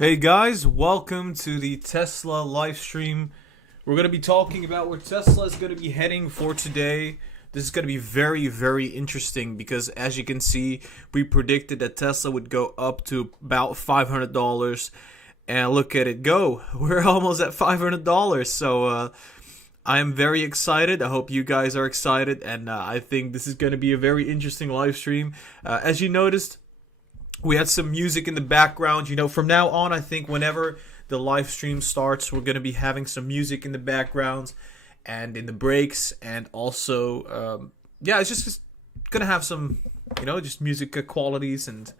Hey guys, welcome to the Tesla live stream. We're going to be talking about where Tesla is going to be heading for today. This is going to be very, very interesting because as you can see, we predicted that Tesla would go up to about $500 and look at it go. We're almost at $500. So I am very excited. I hope you guys are excited, and I think this is going to be a very interesting live stream. As you noticed, we had some music in the background. You know, from now on, I think whenever the live stream starts, we're going to be having some music in the background and in the breaks. And also, it's just going to have some, just music qualities. And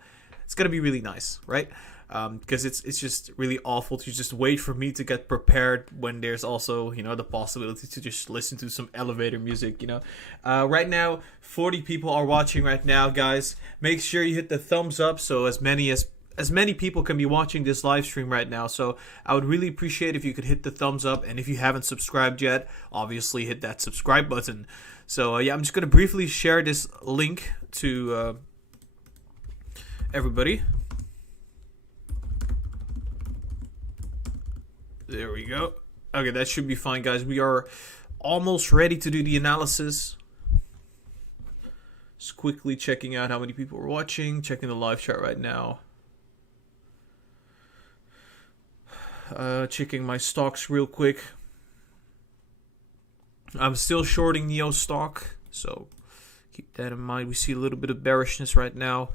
it's going to be really nice, right? Because it's just really awful to just wait for me to get prepared when there's also, the possibility to just listen to some elevator music, Right now, 40 people are watching right now, guys. Make sure you hit the thumbs up so as many people can be watching this live stream right now. So I would really appreciate if you could hit the thumbs up. And if you haven't subscribed yet, obviously hit that subscribe button. So I'm just going to briefly share this link to everybody. There we go. Okay, that should be fine, guys. We are almost ready to do the analysis. Just quickly checking out how many people are watching. Checking the live chat right now. Checking my stocks real quick. I'm still shorting NIO Stock, so keep that in mind. We see a little bit of bearishness right now.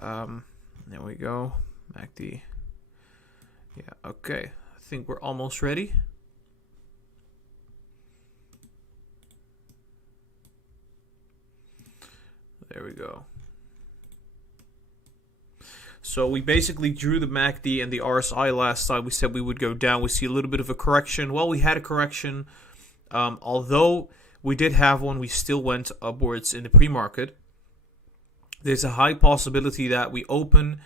There we go. MACD. Yeah, okay. I think we're almost ready. There we go. So we basically drew the MACD and the RSI last time. We said we would go down. We see a little bit of a correction. Well, we had a correction. Although we did have one, we still went upwards in the pre-market. There's a high possibility that we open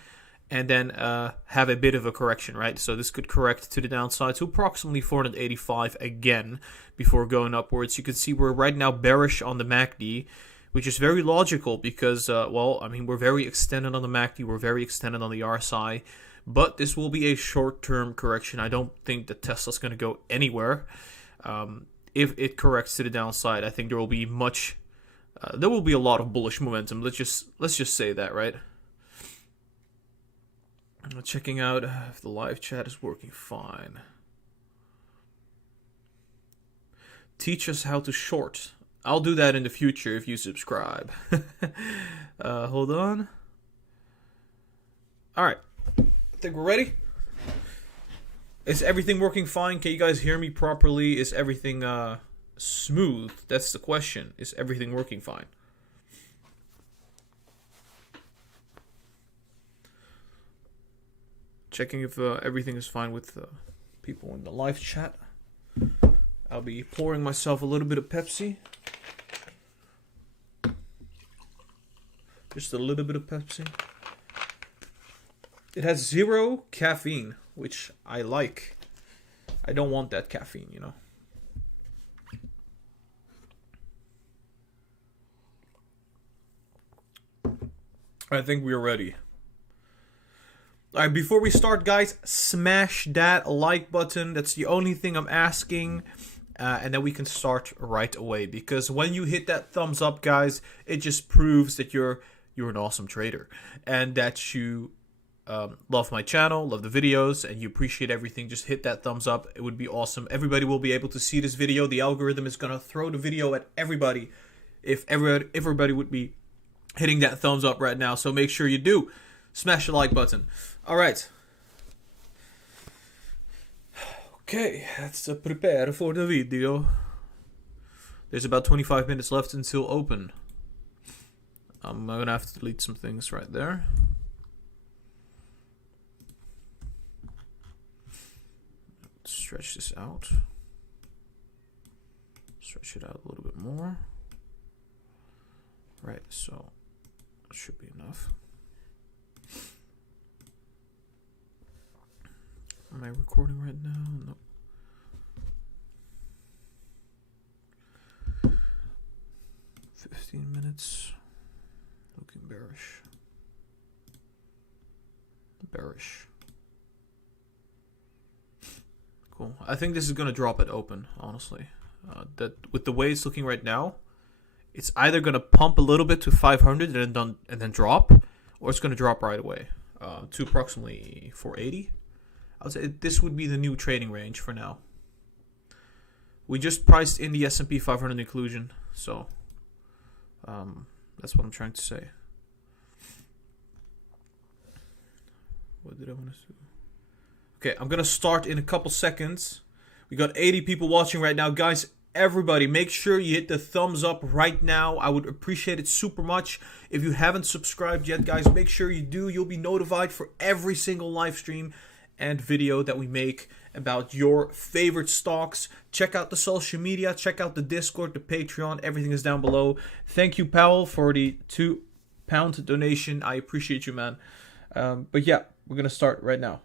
and then have a bit of a correction, right? So this could correct to the downside to approximately 485 again before going upwards. You can see we're right now bearish on the MACD, which is very logical because, we're very extended on the MACD, we're very extended on the RSI, but this will be a short-term correction. I don't think that Tesla's going to go anywhere. If it corrects to the downside, I think there will be a lot of bullish momentum. Let's just say that, right? Checking out if the live chat is working fine. Teach us how to short. I'll do that in the future if you subscribe. Hold on. Alright. I think we're ready. Is everything working fine? Can you guys hear me properly? Is everything smooth? That's the question. Is everything working fine? Checking if everything is fine with people in the live chat. I'll be pouring myself a little bit of Pepsi. Just a little bit of Pepsi. It has 0 caffeine, which I like. I don't want that caffeine, I think we're ready. Alright, before we start, guys, smash that like button. That's the only thing I'm asking. And then we can start right away. Because when you hit that thumbs up, guys, it just proves that you're an awesome trader. And that you love my channel, love the videos, and you appreciate everything. Just hit that thumbs up. It would be awesome. Everybody will be able to see this video. The algorithm is going to throw the video at everybody if everybody would be hitting that thumbs up right now. So make sure you do. Smash the like button. Alright. Okay, let's prepare for the video. There's about 25 minutes left until open. I'm gonna have to delete some things right there. Stretch this out. Stretch it out a little bit more. Right, so that should be enough. Am I recording right now? No. 15 minutes. Looking bearish. Bearish. Cool. I think this is gonna drop at open, honestly. That with the way it's looking right now, it's either gonna pump a little bit to 500 and then drop, or it's gonna drop right away to approximately 480. I would say this would be the new trading range for now. We just priced in the S&P 500 inclusion, so that's what I'm trying to say. What did I want to do? Okay, I'm gonna start in a couple seconds. We got 80 people watching right now, guys. Everybody, make sure you hit the thumbs up right now. I would appreciate it super much. If you haven't subscribed yet, guys, make sure you do. You'll be notified for every single live stream and video that we make about your favorite stocks. Check out the social media, check out the Discord, the Patreon, everything is down below. Thank you, Powell, for the £2 donation. I appreciate you, man. But yeah, we're gonna start right now.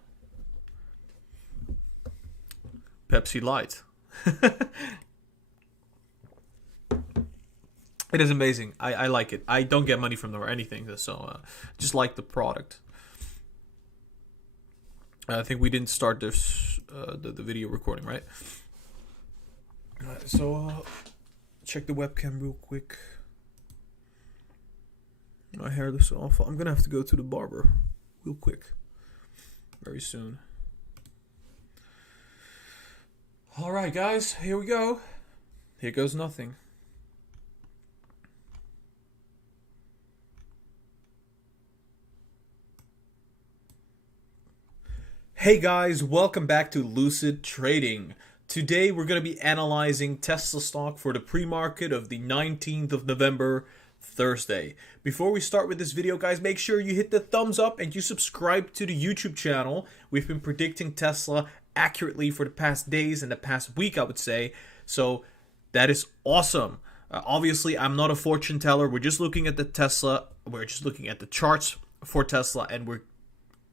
Pepsi Light. It is amazing. I like it. I don't get money from them or anything, so just like the product. I think we didn't start this the video recording, right? So check the webcam real quick. My hair looks awful. I'm gonna have to go to the barber real quick, very soon. All right, guys, here we go. Here goes nothing. Hey guys, welcome back to Lucid Trading. Today we're going to be analyzing Tesla stock for the pre-market of the 19th of November, Thursday. Before we start with this video, guys, make sure you hit the thumbs up and you subscribe to the YouTube channel. We've been predicting Tesla accurately for the past days and the past week, I would say. So that is awesome. Obviously, I'm not a fortune teller. We're just looking at the Tesla. We're just looking at the charts for Tesla, and we're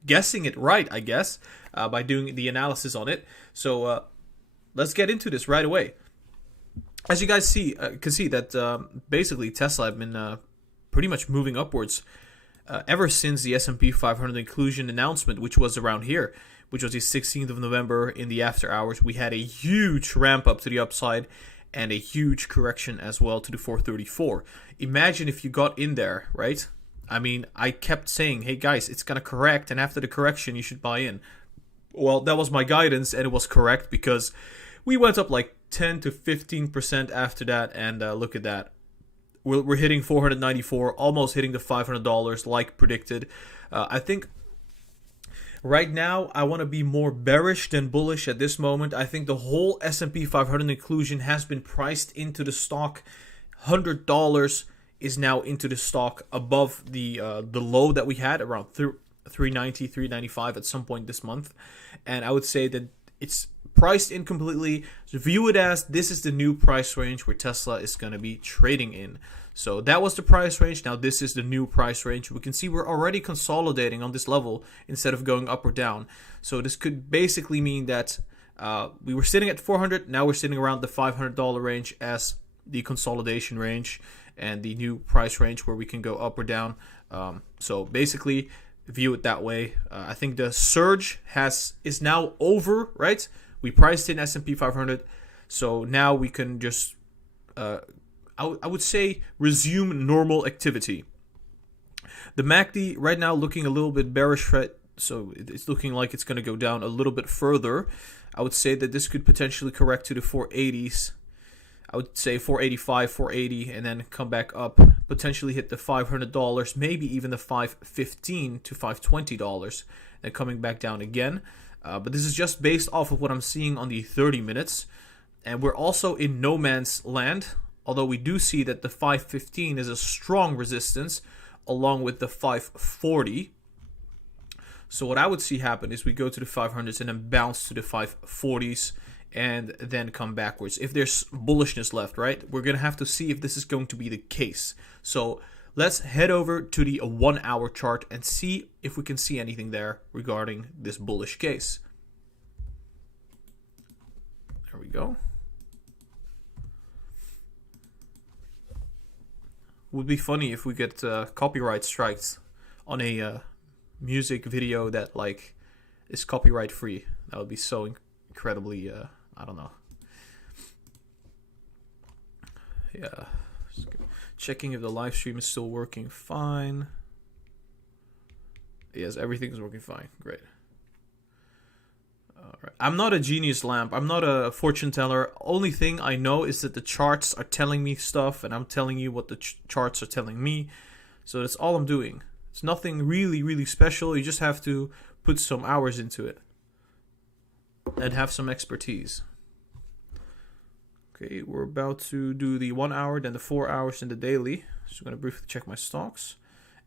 guessing it right, I guess, by doing the analysis on it. So let's get into this right away. As you guys can see that basically Tesla have been pretty much moving upwards ever since the S&P 500 inclusion announcement, which was around here, which was the 16th of November in the after hours. We had a huge ramp up to the upside and a huge correction as well to the 434. Imagine if you got in there, right? I mean, I kept saying, hey guys, it's going to correct, and after the correction, you should buy in. Well, that was my guidance, and it was correct because we went up like 10 to 15% after that, and look at that. We're hitting 494, almost hitting the $500 like predicted. I think right now, I want to be more bearish than bullish at this moment. I think the whole S&P 500 inclusion has been priced into the stock. $100 is now into the stock above the low that we had around 390, 395 at some point this month. And I would say that it's priced in completely. So view it as this is the new price range where Tesla is going to be trading in. So that was the price range. Now this is the new price range. We can see we're already consolidating on this level instead of going up or down. So this could basically mean that we were sitting at 400. Now we're sitting around the $500 range as the consolidation range and the new price range where we can go up or down. So basically, view it that way. I think the surge is now over, right? We priced in S&P 500, so now we can just, I would say, resume normal activity. The MACD right now looking a little bit bearish, right? So it's looking like it's going to go down a little bit further. I would say that this could potentially correct to the 480s. I would say 485, 480, and then come back up, potentially hit the $500, maybe even the $515 to $520, then coming back down again. But this is just based off of what I'm seeing on the 30 minutes. And we're also in no man's land, although we do see that the 515 is a strong resistance, along with the 540. So what I would see happen is we go to the 500s and then bounce to the 540s, and then come backwards. If there's bullishness left, right, we're going to have to see if this is going to be the case. So let's head over to the 1 hour chart and see if we can see anything there regarding this bullish case. There we go. Would be funny if we get copyright strikes on a music video that like is copyright free. That would be so incredibly, I don't know. Yeah. Checking if the live stream is still working fine. Yes, everything is working fine. Great. Alright. I'm not a genius lamp. I'm not a fortune teller. Only thing I know is that the charts are telling me stuff, and I'm telling you what the charts are telling me. So that's all I'm doing. It's nothing really, really special. You just have to put some hours into it and have some expertise. Okay, we're about to do the 1 hour, then the 4 hours, and the daily. So I'm going to briefly check my stocks.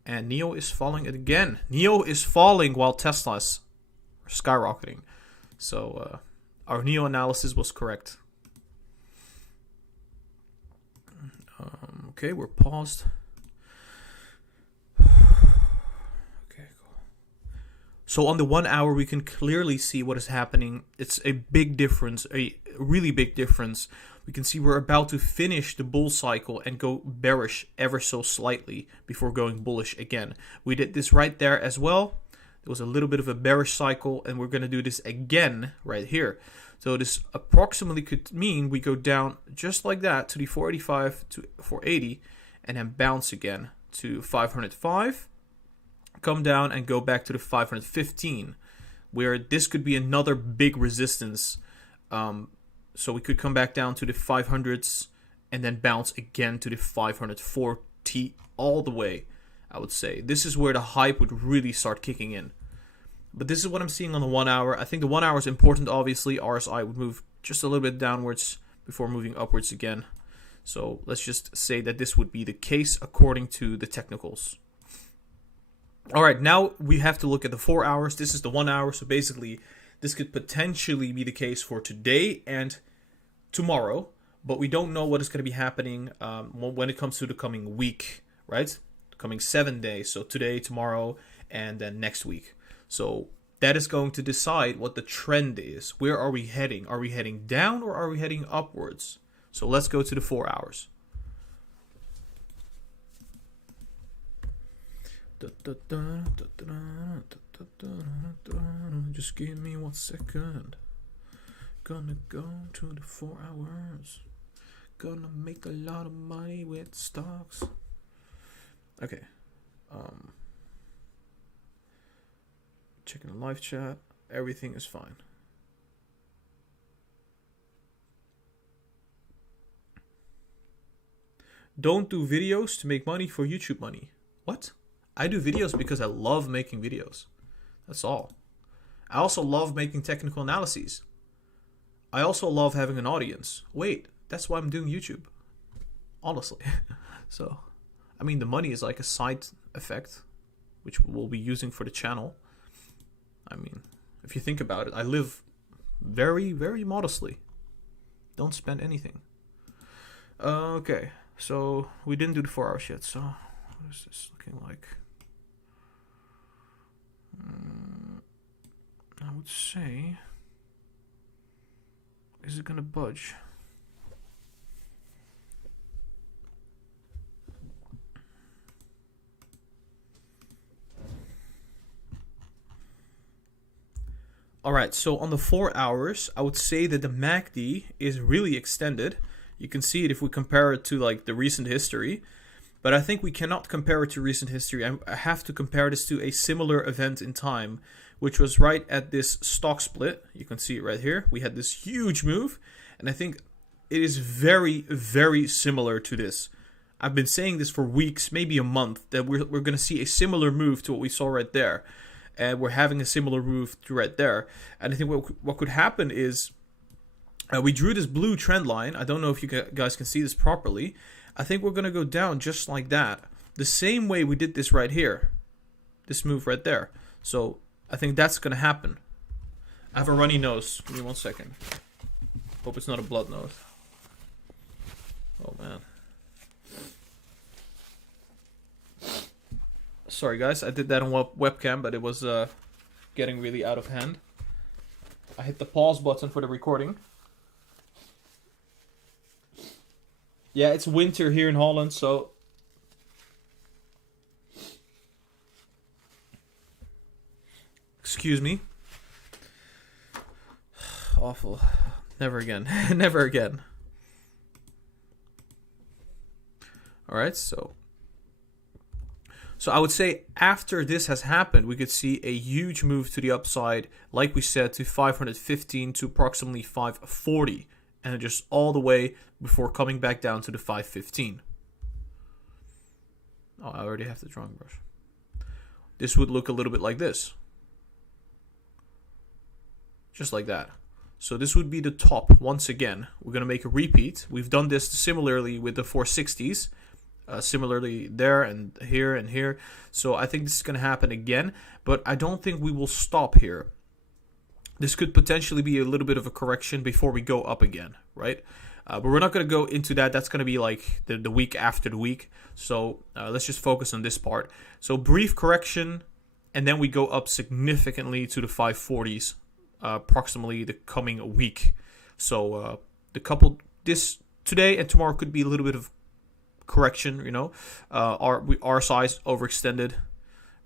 And NIO is falling again. NIO is falling while Tesla is skyrocketing. So our NIO analysis was correct. Okay, we're paused. Okay, cool. So on the 1 hour, we can clearly see what is happening. It's a big difference, a really big difference. We can see we're about to finish the bull cycle and go bearish ever so slightly before going bullish again. We did this right there as well. There was a little bit of a bearish cycle, and we're going to do this again right here. So this approximately could mean we go down just like that to the 485 to 480 and then bounce again to 505, come down and go back to the 515, where this could be another big resistance. So we could come back down to the 500s and then bounce again to the 540 all the way, I would say. This is where the hype would really start kicking in. But this is what I'm seeing on the 1 hour. I think the 1 hour is important, obviously. RSI would move just a little bit downwards before moving upwards again. So let's just say that this would be the case according to the technicals. All right, now we have to look at the 4 hours. This is the 1 hour, so basically this could potentially be the case for today and tomorrow, but we don't know what is going to be happening when it comes to the coming week, right? The coming 7 days, so today, tomorrow, and then next week. So that is going to decide what the trend is. Where are we heading? Are we heading down or are we heading upwards? So let's go to the 4 hours. Just give me 1 second. Gonna go to the 4 hours. Gonna make a lot of money with stocks. Okay. Checking the live chat. Everything is fine. Don't do videos to make money for YouTube money. What? I do videos because I love making videos. That's all. I also love making technical analyses. I also love having an audience. Wait, that's why I'm doing YouTube. Honestly. So, I mean, the money is like a side effect, which we'll be using for the channel. I mean, if you think about it, I live very, very modestly. Don't spend anything. Okay, so we didn't do the 4 hours yet, so what is this looking like? I would say, is it gonna budge? Alright, so on the 4 hours, I would say that the MACD is really extended. You can see it if we compare it to like the recent history. But I think we cannot compare it to recent history. I have to compare this to a similar event in time, which was right at this stock split. You can see it right here. We had this huge move, and I think it is very, very similar to this. I've been saying this for weeks, maybe a month, that we're going to see a similar move to what we saw right there. And we're having a similar move to right there. And I think what could happen is we drew this blue trend line. I don't know if you guys can see this properly. I think we're going to go down just like that. The same way we did this right here. This move right there. So I think that's going to happen. I have a runny nose. Give me 1 second. Hope it's not a blood nose. Oh, man. Sorry, guys. I did that on webcam, but it was getting really out of hand. I hit the pause button for the recording. Yeah, it's winter here in Holland, so... Excuse me. awful. Never again. Never again. All right, so I would say after this has happened, we could see a huge move to the upside, like we said, to 515 to approximately 540, and just all the way before coming back down to the 515. Oh, I already have the drawing brush. This would look a little bit like this. Just like that. So this would be the top once again. We're going to make a repeat. We've done this similarly with the 460s. Similarly there and here and here. So I think this is going to happen again. But I don't think we will stop here. This could potentially be a little bit of a correction before we go up again, right? But we're not going to go into that. That's going to be like the week after the week. So let's just focus on this part. So brief correction, and then we go up significantly to the 540s, approximately the coming week. So this today and tomorrow could be a little bit of correction, you know. Our RSI is overextended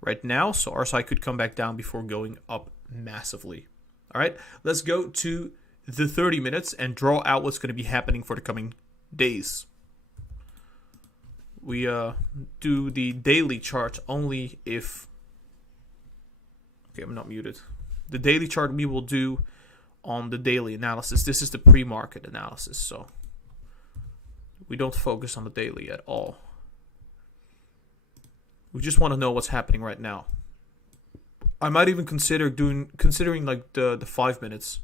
right now, so RSI could come back down before going up massively. All right, let's go to the 30 minutes and draw out what's going to be happening for the coming days. We do the daily chart only if... Okay, I'm not muted. The daily chart we will do on the daily analysis. This is the pre-market analysis, so we don't focus on the daily at all. We just want to know what's happening right now. I might even considering like the 5 minutes.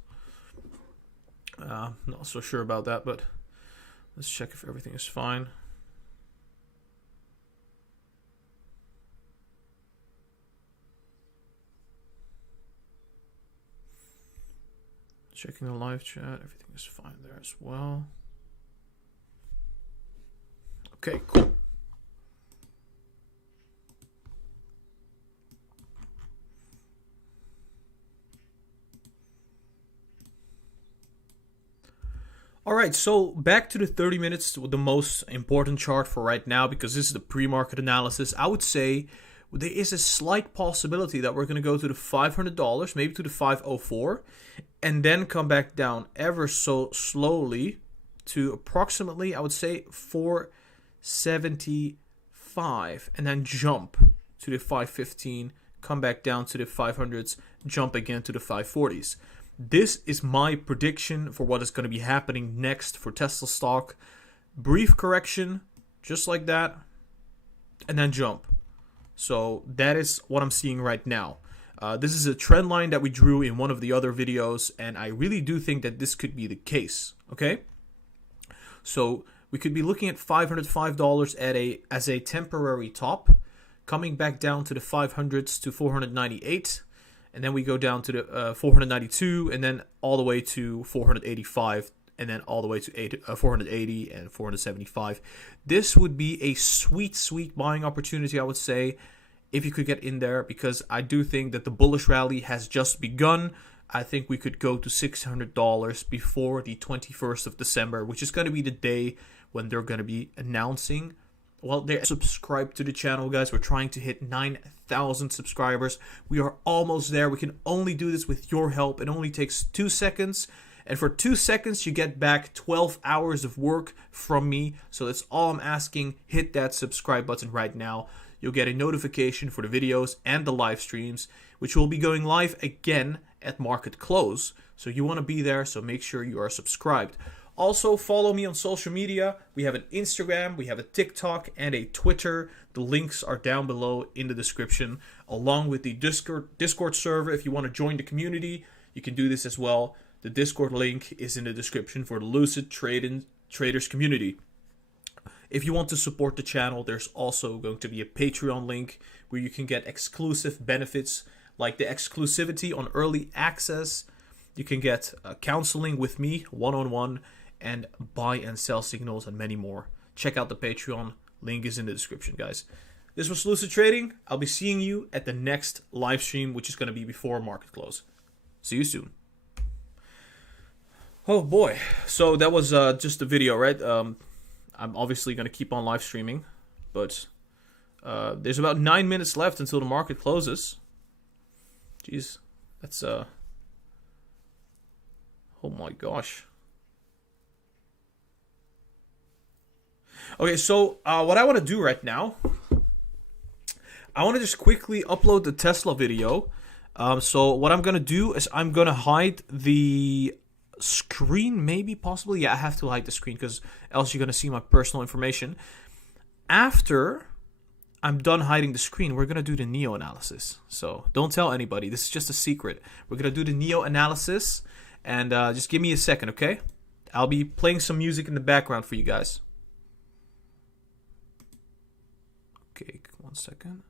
Not so sure about that, but let's check if everything is fine. Checking the live chat, everything is fine there as well. Okay, cool. All right, so back to the 30 minutes, the most important chart for right now, because this is the pre-market analysis. I would say there is a slight possibility that we're going to go to the $500, maybe to the 504, and then come back down ever so slowly to approximately, I would say, 475, and then jump to the 515, come back down to the 500s, jump again to the 540s. This is my prediction for what is going to be happening next for Tesla stock. Brief correction, just like that, and then jump. So that is what I'm seeing right now. This is a trend line that we drew in one of the other videos, and I really do think that this could be the case, okay? So we could be looking at $505 as a temporary top, coming back down to the 500s to 498, and then we go down to the 492, and then all the way to 485, and then all the way to 480 and 475. This would be a sweet, sweet buying opportunity, I would say, if you could get in there, because I do think that the bullish rally has just begun. I think we could go to $600 before the 21st of December, which is going to be the day when they're going to be announcing. Well, they're subscribed to the channel, guys. We're trying to hit 9,000 subscribers. We are almost there. We can only do this with your help. It only takes 2 seconds. And for 2 seconds, you get back 12 hours of work from me. So that's all I'm asking. Hit that subscribe button right now. You'll get a notification for the videos and the live streams, which will be going live again at market close. So you want to be there, so make sure you are subscribed. Also, follow me on social media. We have an Instagram, we have a TikTok, and a Twitter. The links are down below in the description, along with the Discord server. If you want to join the community, you can do this as well. The Discord link is in the description for the Lucid Traders community. If you want to support the channel, there's also going to be a Patreon link where you can get exclusive benefits, like the exclusivity on early access. You can get counseling with me, one-on-one, and buy and sell signals, and many more. Check out the Patreon. Link is in the description, guys. This was Lucid Trading. I'll be seeing you at the next live stream, which is going to be before market close. See you soon. Oh boy. So that was just a video, right? I'm obviously going to keep on live streaming, but there's about 9 minutes left until the market closes. Jeez, that's Oh my gosh. Okay, so what I want to do right now, I want to just quickly upload the Tesla video. So what I'm going to do is I'm going to hide the screen, maybe, possibly. Yeah, I have to hide the screen because else you're going to see my personal information. After I'm done hiding the screen, we're going to do the NIO analysis. So don't tell anybody. This is just a secret. We're going to do the NIO analysis. And just give me a second, okay? I'll be playing some music in the background for you guys. Okay, 1 second.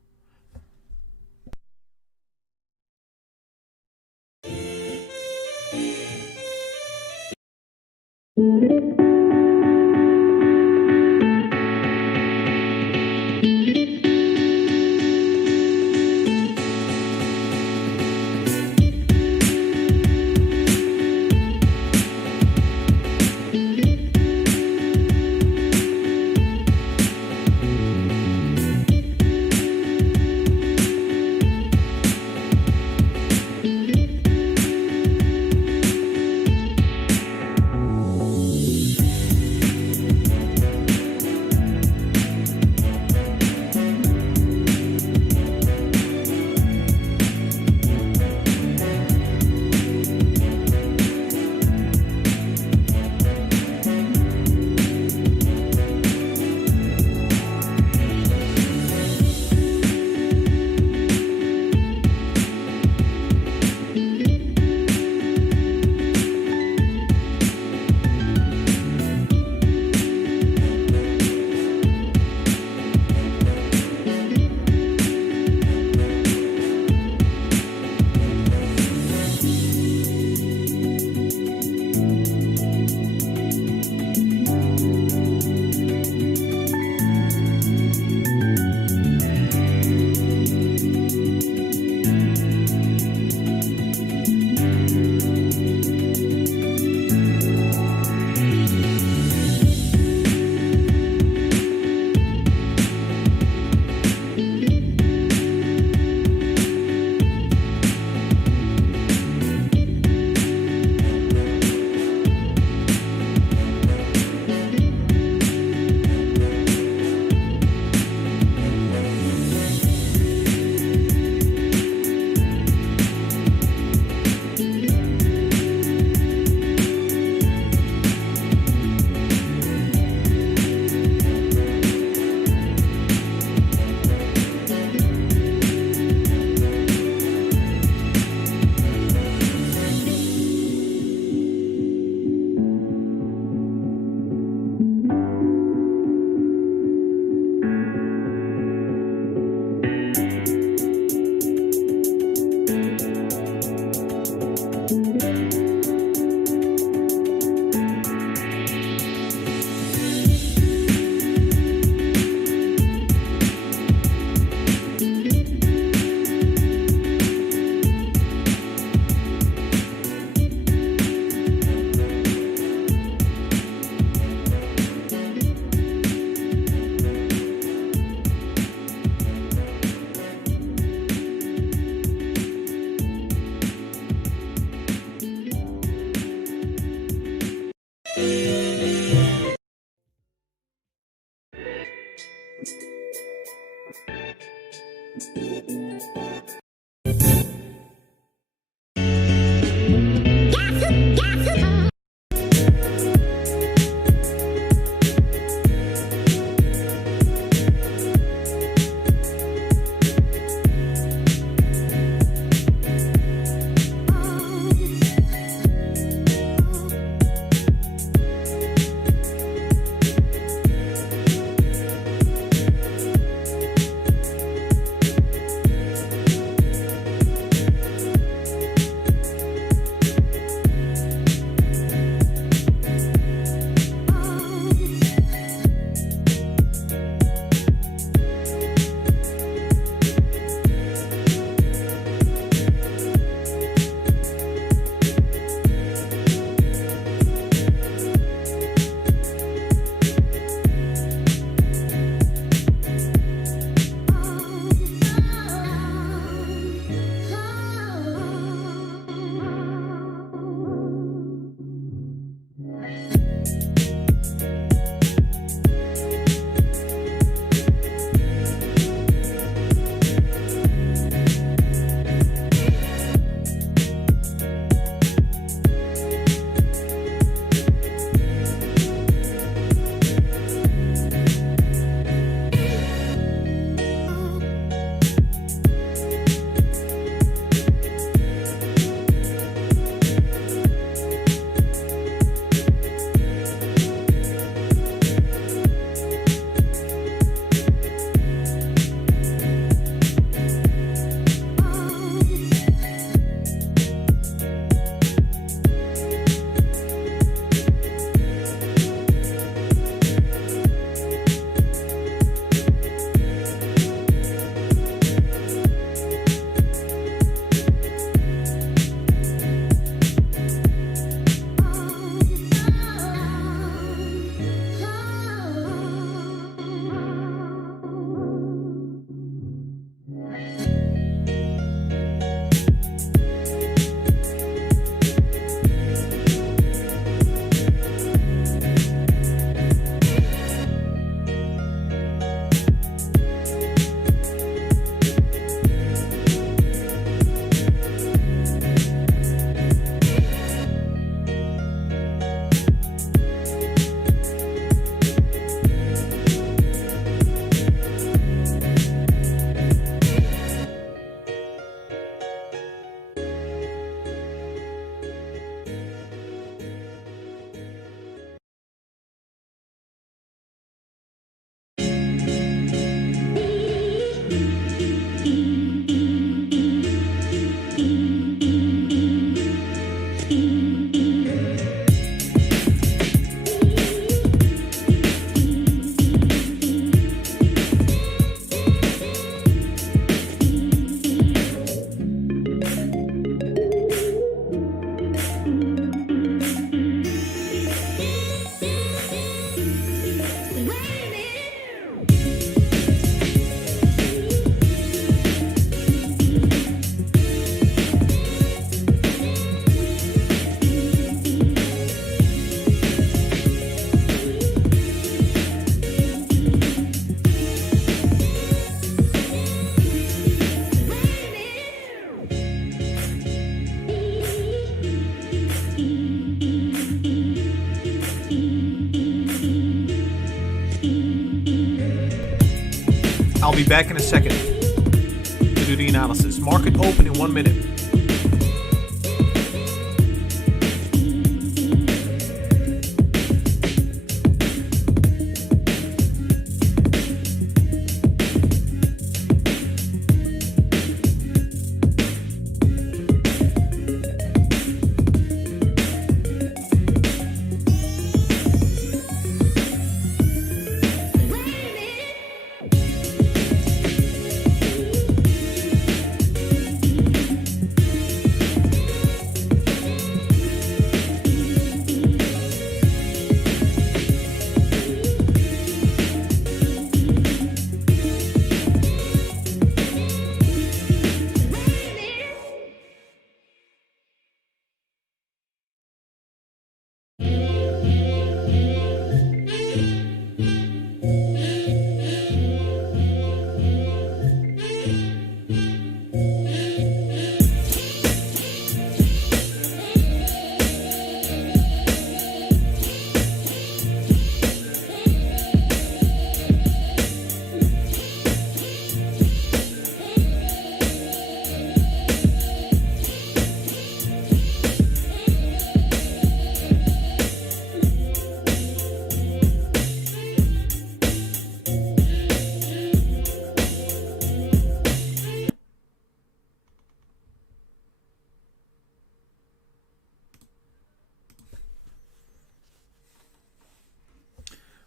I'll be back in a second to do the analysis. Market open in 1 minute.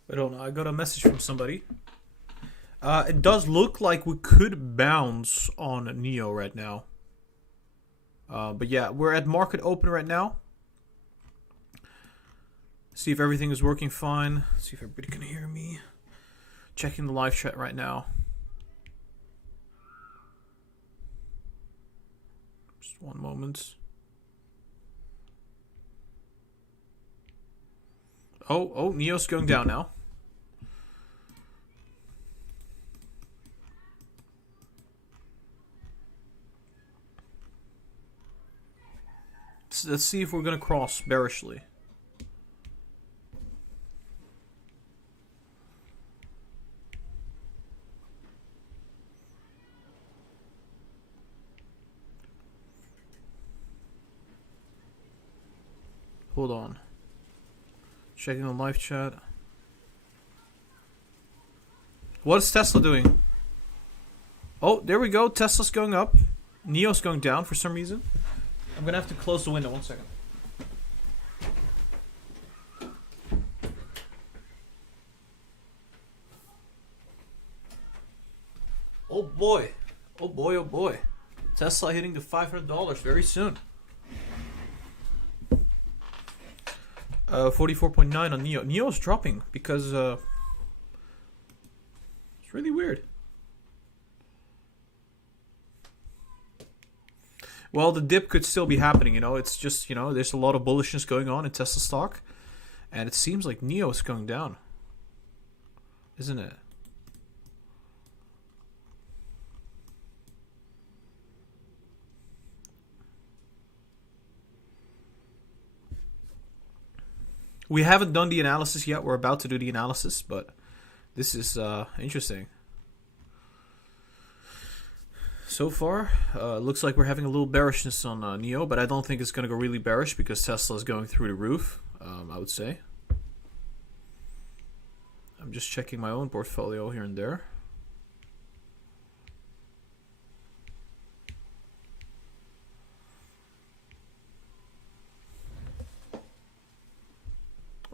I don't know. I got a message from somebody. It does look like we could bounce on NIO right now. But yeah, we're at market open right now. See if everything is working fine. See if everybody can hear me. Checking the live chat right now. Just one moment. Oh, NIO's going down now. Let's see if we're going to cross bearishly. Hold on. Checking the live chat. What is Tesla doing? Oh, there we go. Tesla's going up. NIO's going down for some reason. I'm going to have to close the window. 1 second. Oh boy. Oh boy, oh boy. Tesla hitting the $500 very soon. 44.9 on NIO. NIO's dropping because it's really weird. Well, the dip could still be happening, you know. It's just, you know, there's a lot of bullishness going on in Tesla stock. And it seems like NIO is going down. Isn't it? We haven't done the analysis yet. We're about to do the analysis, but this is interesting. So far, looks like we're having a little bearishness on NIO, but I don't think it's going to go really bearish because Tesla is going through the roof, I would say. I'm just checking my own portfolio here and there.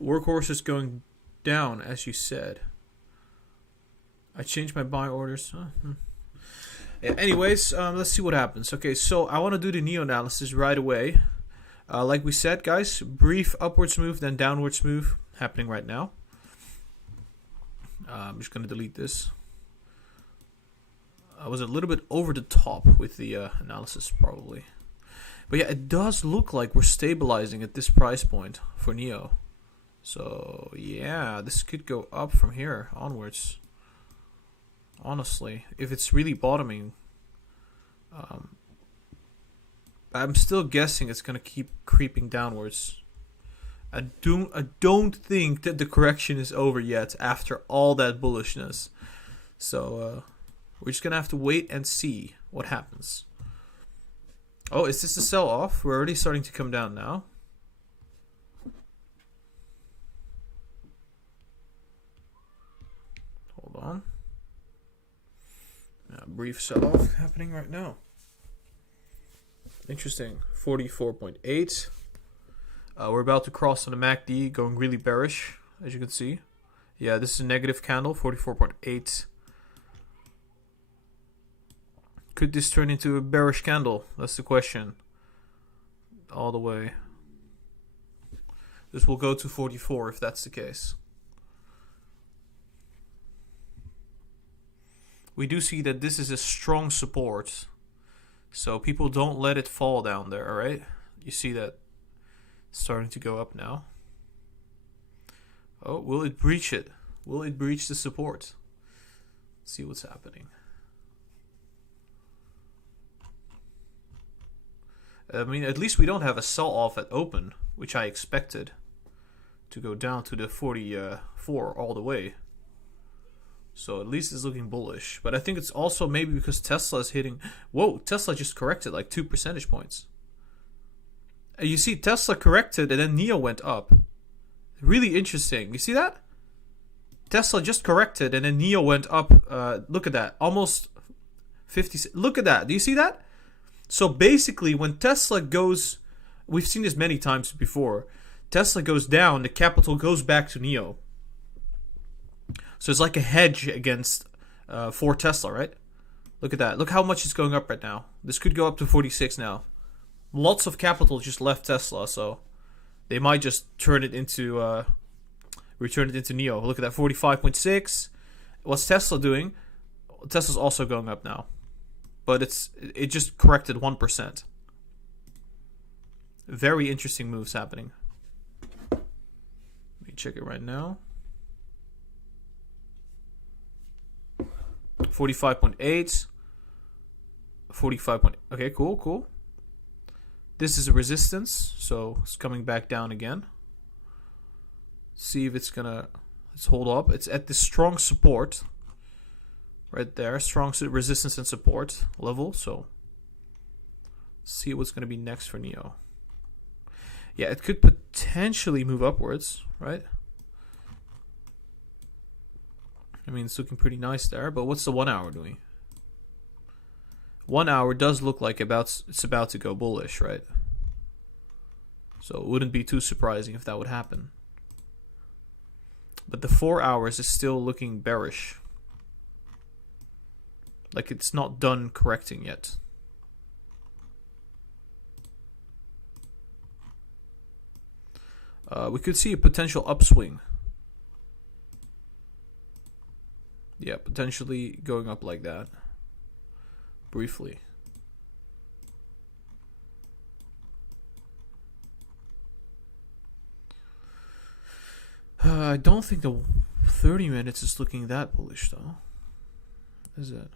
Workhorse is going down, as you said. I changed my buy orders. Yeah, anyways, let's see what happens. Okay, so I want to do the NIO analysis right away. Like we said, guys, brief upwards move, then downwards move happening right now. I'm just going to delete this. I was a little bit over the top with the analysis, probably. But yeah, it does look like we're stabilizing at this price point for NIO. So, yeah, this could go up from here onwards. Honestly, if it's really bottoming. I'm still guessing it's going to keep creeping downwards. I don't think that the correction is over yet after all that bullishness. So, We're just gonna have to wait and see what happens. Oh, is this a sell-off? We're already starting to come down now. Hold on. A brief sell-off happening right now. Interesting. 44.8. We're about to cross on the MACD, going really bearish, as you can see. Yeah, this is a negative candle, 44.8. Could this turn into a bearish candle? That's the question. All the way. This will go to 44 if that's the case. We do see that this is a strong support. So people don't let it fall down there, alright? You see that it's starting to go up now. Oh, will it breach it? Will it breach the support? Let's see what's happening. I mean, at least we don't have a sell-off at open, which I expected to go down to the 44 all the way. So at least it's looking bullish. But I think it's also maybe because Tesla is hitting... Whoa, Tesla just corrected like 2 percentage points. You see, Tesla corrected and then NIO went up. Really interesting. You see that? Tesla just corrected and then NIO went up. Look at that. Almost 50... Look at that. Do you see that? So basically, when Tesla goes... We've seen this many times before. Tesla goes down, the capital goes back to NIO. So it's like a hedge against for Tesla, right? Look at that. Look how much it's going up right now. This could go up to 46 now. Lots of capital just left Tesla, so they might just turn it into return it into NIO. Look at that, 45.6. What's Tesla doing? Tesla's also going up now, but it just corrected 1%. Very interesting moves happening. Let me check it right now. 45.8. 45. Okay, cool. This is a resistance, so it's coming back down again. See if it's gonna... Let's hold up. It's at this strong support. Right there. Strong resistance and support level, so... See what's gonna be next for NIO. Yeah, it could potentially move upwards, right? I mean, it's looking pretty nice there, but what's the 1 hour doing? 1 hour does look like it's about to go bullish, right? So it wouldn't be too surprising if that would happen. But the 4 hours is still looking bearish. Like it's not done correcting yet. We could see a potential upswing. Yeah, potentially going up like that. Briefly. I don't think the 30 minutes is looking that bullish though. Is it?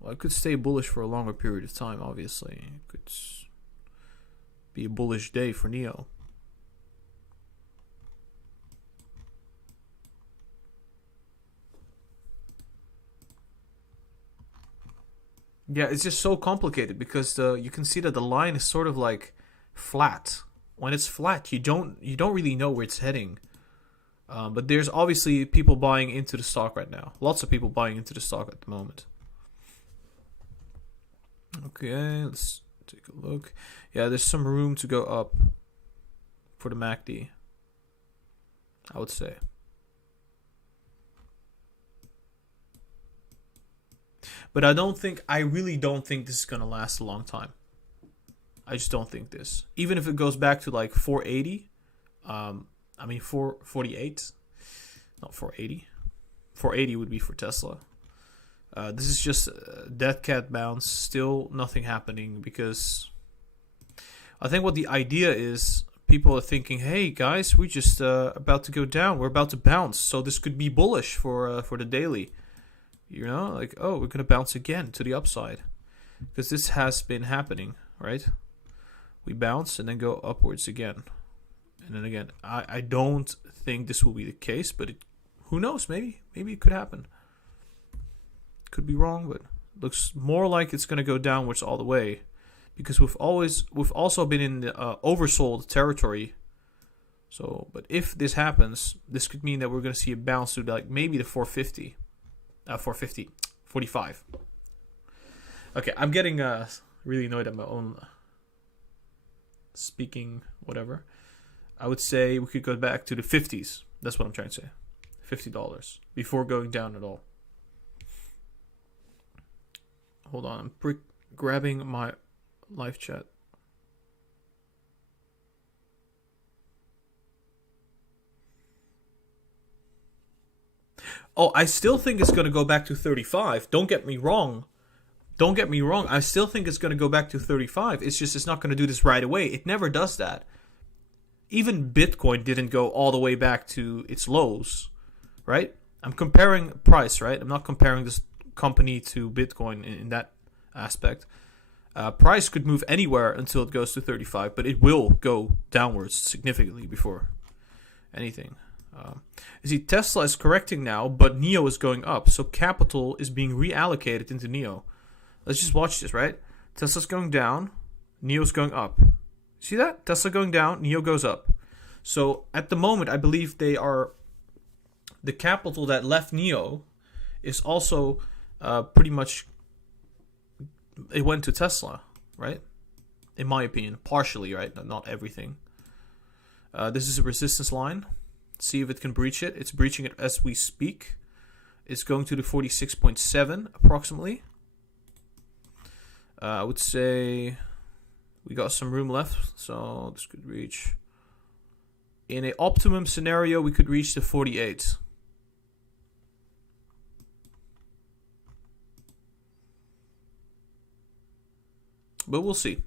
Well, it could stay bullish for a longer period of time, obviously. It could be a bullish day for NIO. Yeah, it's just so complicated because you can see that the line is sort of like flat. When it's flat, you don't really know where it's heading. But there's obviously people buying into the stock right now. Lots of people buying into the stock at the moment. Okay, let's take a look. Yeah, there's some room to go up for the MACD, I would say. But I really don't think this is going to last a long time. I just don't think this. Even if it goes back to like 480, I mean 448, not 480. 480 would be for Tesla. This is just a dead cat bounce, still nothing happening because I think what the idea is, people are thinking, hey guys, we're just about to go down, we're about to bounce, so this could be bullish for the daily. You know, like, oh, we're going to bounce again to the upside. Because this has been happening, right? We bounce and then go upwards again. And then again, I don't think this will be the case, but who knows? Maybe it could happen. Could be wrong, but Looks more like it's going to go downwards all the way, because we've also been in the oversold territory. So, but if this happens, this could mean that we're going to see a bounce to like maybe the 450, 45. Okay, I'm getting really annoyed at my own speaking, whatever. I would say we could go back to the 50s. That's what I'm trying to say. $50 before going down at all. Hold on, I'm grabbing my live chat. Oh, I still think it's going to go back to 35. Don't get me wrong. I still think it's going to go back to 35. It's just it's not going to do this right away. It never does that. Even Bitcoin didn't go all the way back to its lows, right? I'm comparing price, right? I'm not comparing this company to Bitcoin in that aspect. Price could move anywhere until it goes to 35, but it will go downwards significantly before anything. You see, Tesla is correcting now, but NIO is going up. So capital is being reallocated into NIO. Let's just watch this, right? Tesla's going down, NIO's going up. See that? Tesla going down, NIO goes up. So at the moment, I believe the capital that left NIO is also pretty much, it went to Tesla, right? In my opinion, partially, right? Not everything. This is a resistance line. See if it can breach it. It's breaching it as we speak. It's going to the 46.7 approximately. I would say we got some room left, so this could reach. In an optimum scenario, we could reach the 48. But we'll see.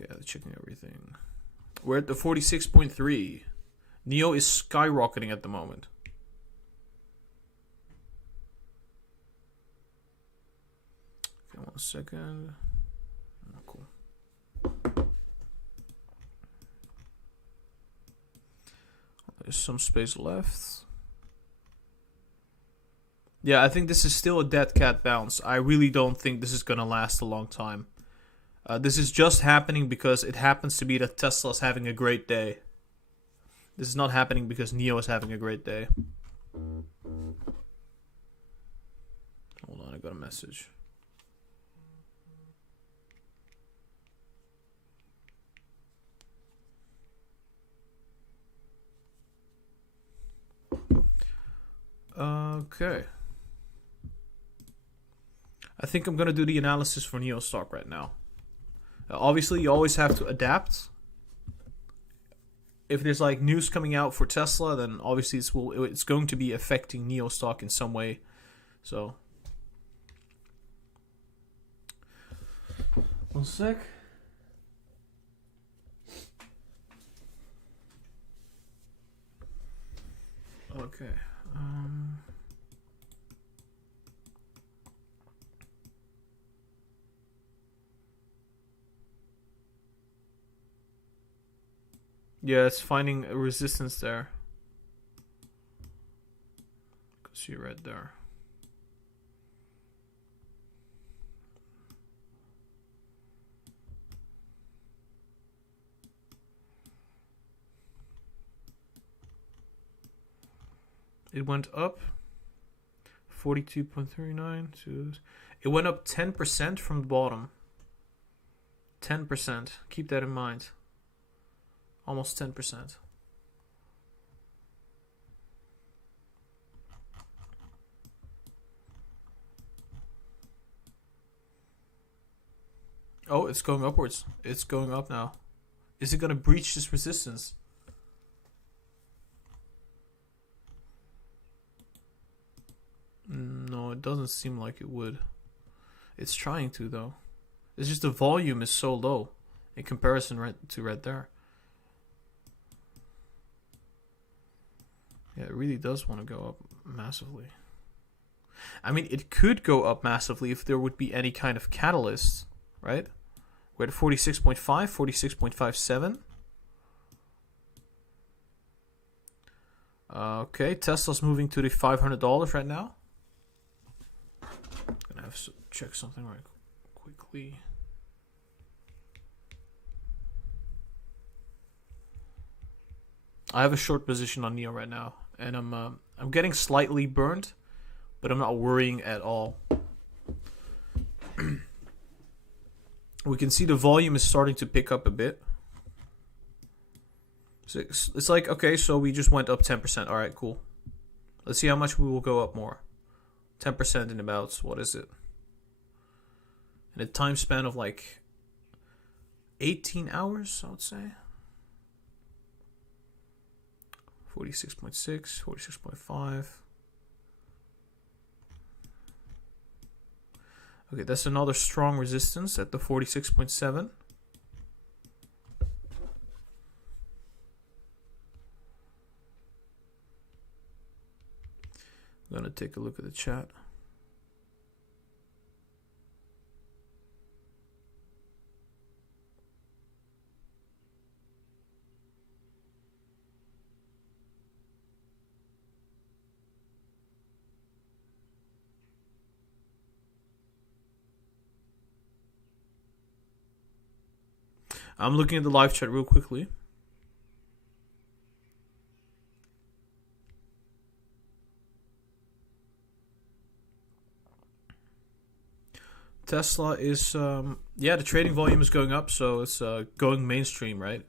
Okay, checking everything. We're at the 46.3. NIO is skyrocketing at the moment. Okay, 1 second. Oh, cool. There's some space left. Yeah, I think this is still a dead cat bounce. I really don't think this is going to last a long time. This is just happening because it happens to be that Tesla's having a great day. This is not happening because NIO is having a great day. Hold on, I got a message. Okay. I think I'm going to do the analysis for Neostock right now. Obviously, you always have to adapt. If there's like news coming out for Tesla, then obviously it's going to be affecting Neostock in some way. So, 1 sec. Okay. Yeah, it's finding a resistance there. You can see right there. It went up 42.39 to. It went up 10% from the bottom. 10%. Keep that in mind. Almost 10%. Oh, it's going upwards. It's going up now. Is it going to breach this resistance? No, it doesn't seem like it would. It's trying to, though. It's just the volume is so low in comparison to right there. Yeah, it really does want to go up massively. I mean, it could go up massively if there would be any kind of catalyst, right? We're at 46.5, 46.57. Okay, Tesla's moving to the $500 right now. Gonna have to check something right quickly. I have a short position on NIO right now, and I'm getting slightly burned, but I'm not worrying at all. We can see the volume is starting to pick up a bit. So it's like, okay, so we just went up 10%. All right, cool. Let's see how much we will go up more. 10% in about, what is it? In a time span of like 18 hours, I would say. 46.6, 46.5. Okay, that's another strong resistance at the 46.7. I'm gonna take a look at the chat. I'm looking at the live chat real quickly. Tesla is, yeah, the trading volume is going up, so it's going mainstream, right?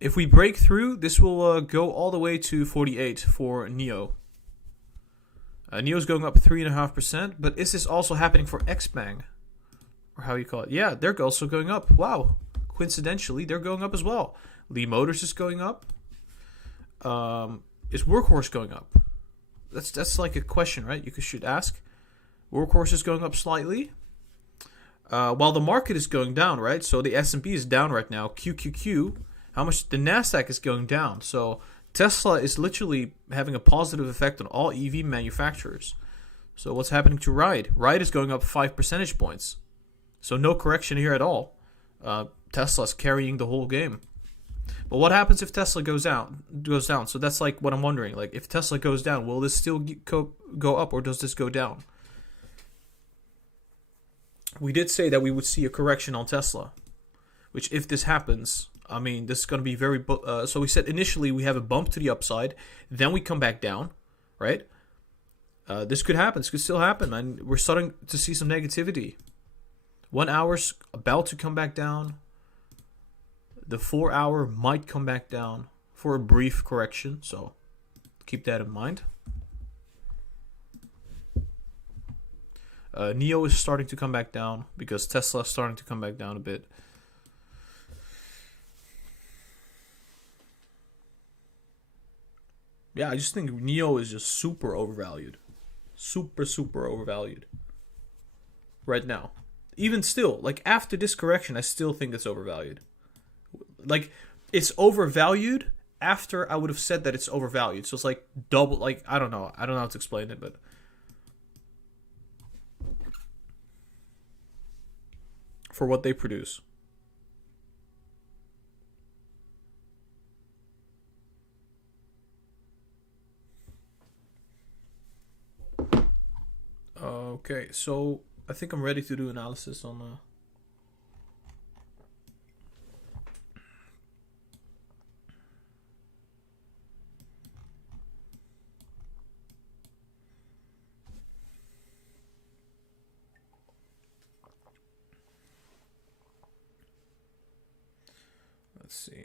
If we break through, this will go all the way to 48 for NIO. NIO is going up 3.5%, but is this also happening for XPeng? Or how you call it? Yeah, they're also going up. Wow. Coincidentally, they're going up as well. Lee Motors is going up. Is Workhorse going up? That's like a question, right? You should ask. Workhorse is going up slightly, while the market is going down, right? So the S&P is down right now. QQQ, how much? The Nasdaq is going down. So Tesla is literally having a positive effect on all EV manufacturers. So what's happening to Ride? Ride is going up 5 percentage points. So no correction here at all. Tesla's carrying the whole game. But what happens if Tesla goes down? So that's like what I'm wondering. Like if Tesla goes down, will this still go up or does this go down? We did say that we would see a correction on Tesla, which if this happens, I mean, this is going to be very... so we said initially we have a bump to the upside, then we come back down, right? This could happen. This could still happen, man. We're starting to see some negativity. 1 hour's about to come back down. The 4 hour might come back down for a brief correction, so keep that in mind. NIO is starting to come back down because Tesla is starting to come back down a bit. Yeah, I just think NIO is just super overvalued. Super overvalued. Right now. Even still, like after this correction, I still think it's overvalued. Like, it's overvalued after I would have said that it's overvalued. So it's like double, like, I don't know how to explain it, but... for what they produce. Okay, so I think I'm ready to do analysis on let's see.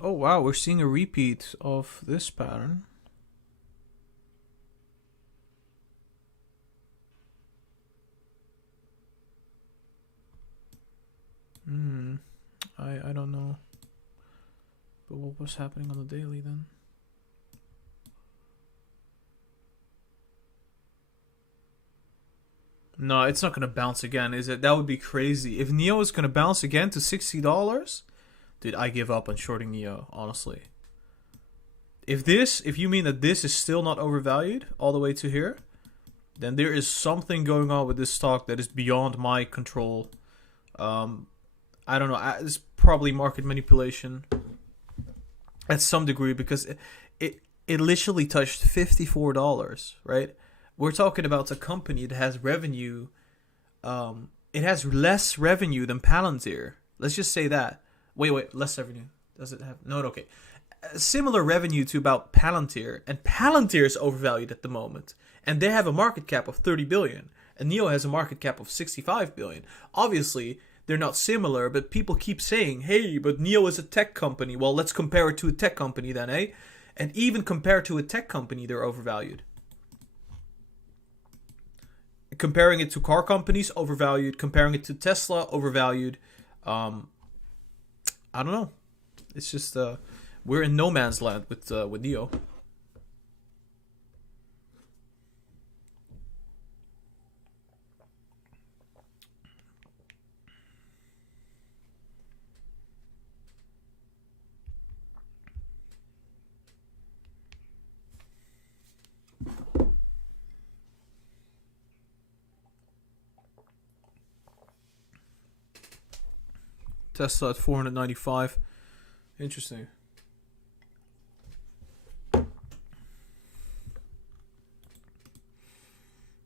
Oh wow, we're seeing a repeat of this pattern. I don't know. But what was happening on the daily then? No, it's not gonna bounce again, is it? That would be crazy. If NIO is gonna bounce again to $60, dude, I give up on shorting NIO, honestly. If you mean that this is still not overvalued all the way to here, then there is something going on with this stock that is beyond my control. I don't know. It's probably market manipulation at some degree, because it literally touched $54, right? We're talking about a company that has revenue. It has less revenue than Palantir. Let's just say that. Wait, less revenue. Does it have? No, okay. Similar revenue to about Palantir, and Palantir is overvalued at the moment, and they have a market cap of 30 billion, and NIO has a market cap of 65 billion. Obviously, they're not similar, but people keep saying, hey, but NIO is a tech company. Well, let's compare it to a tech company then, eh? And even compared to a tech company, they're overvalued. Comparing it to car companies, overvalued. Comparing it to Tesla, overvalued. I don't know. It's just we're in no man's land with NIO. Tesla at 495. Interesting.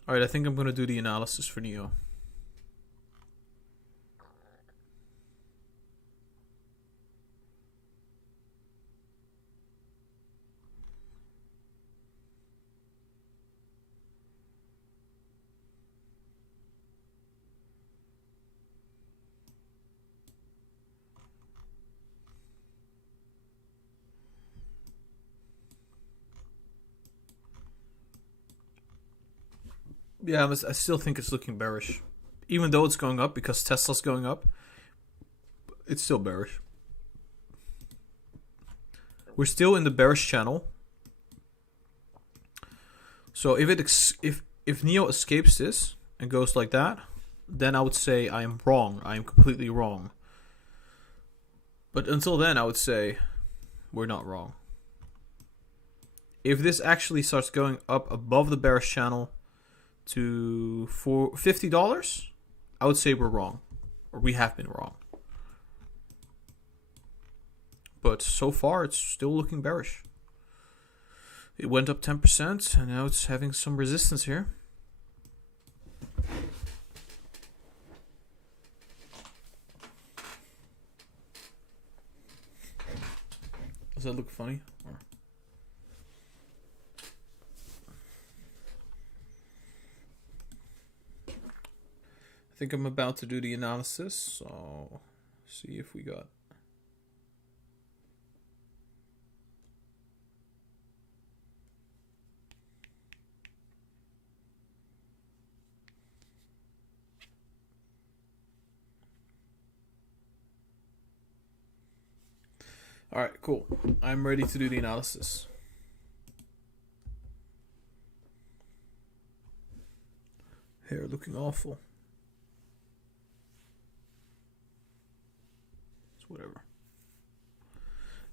Alright, I think I'm going to do the analysis for NIO. Yeah, I still think it's looking bearish. Even though it's going up because Tesla's going up, it's still bearish. We're still in the bearish channel. So if NIO escapes this and goes like that, then I would say I am wrong. I am completely wrong. But until then, I would say we're not wrong. If this actually starts going up above the bearish channel to $50, I would say we're wrong, or we have been wrong. But so far, it's still looking bearish. It went up 10%, and now it's having some resistance here. Does that look funny? I think I'm about to do the analysis, so see if we got. All right, cool. I'm ready to do the analysis. Hair looking awful.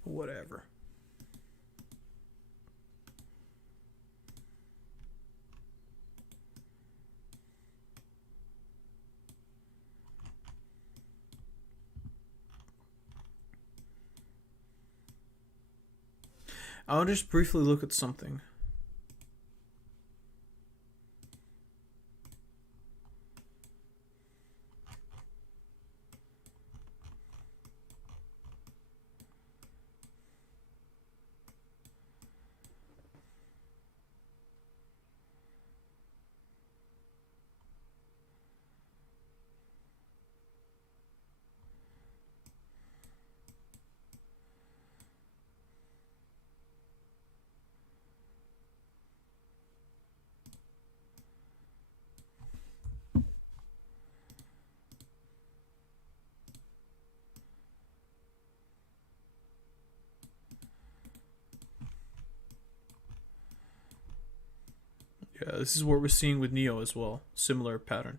Whatever. I'll just briefly look at something. Yeah, this is what we're seeing with NIO as well. Similar pattern.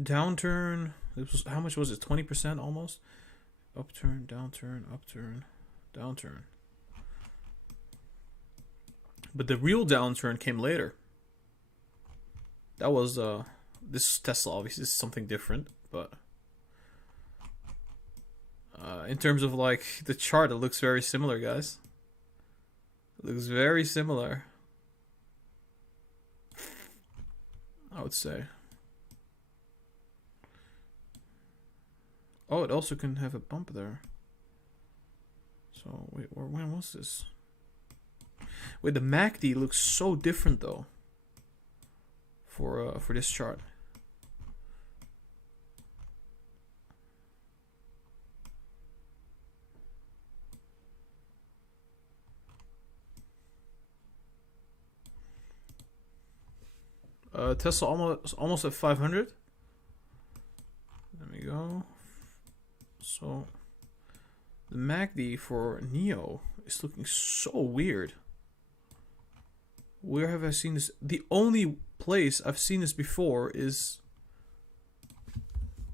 Downturn. This was, how much was it? 20% almost. Upturn, downturn, upturn, downturn. But the real downturn came later. That was this Tesla obviously is something different, but in terms of like the chart, it looks very similar, guys. It looks very similar, I would say. Oh, it also can have a bump there. So wait, when was this? Wait, the MACD looks so different though. For this chart. Tesla almost at 500. There we go. So the MACD for NIO is looking so weird. Where have I seen this? The only place I've seen this before is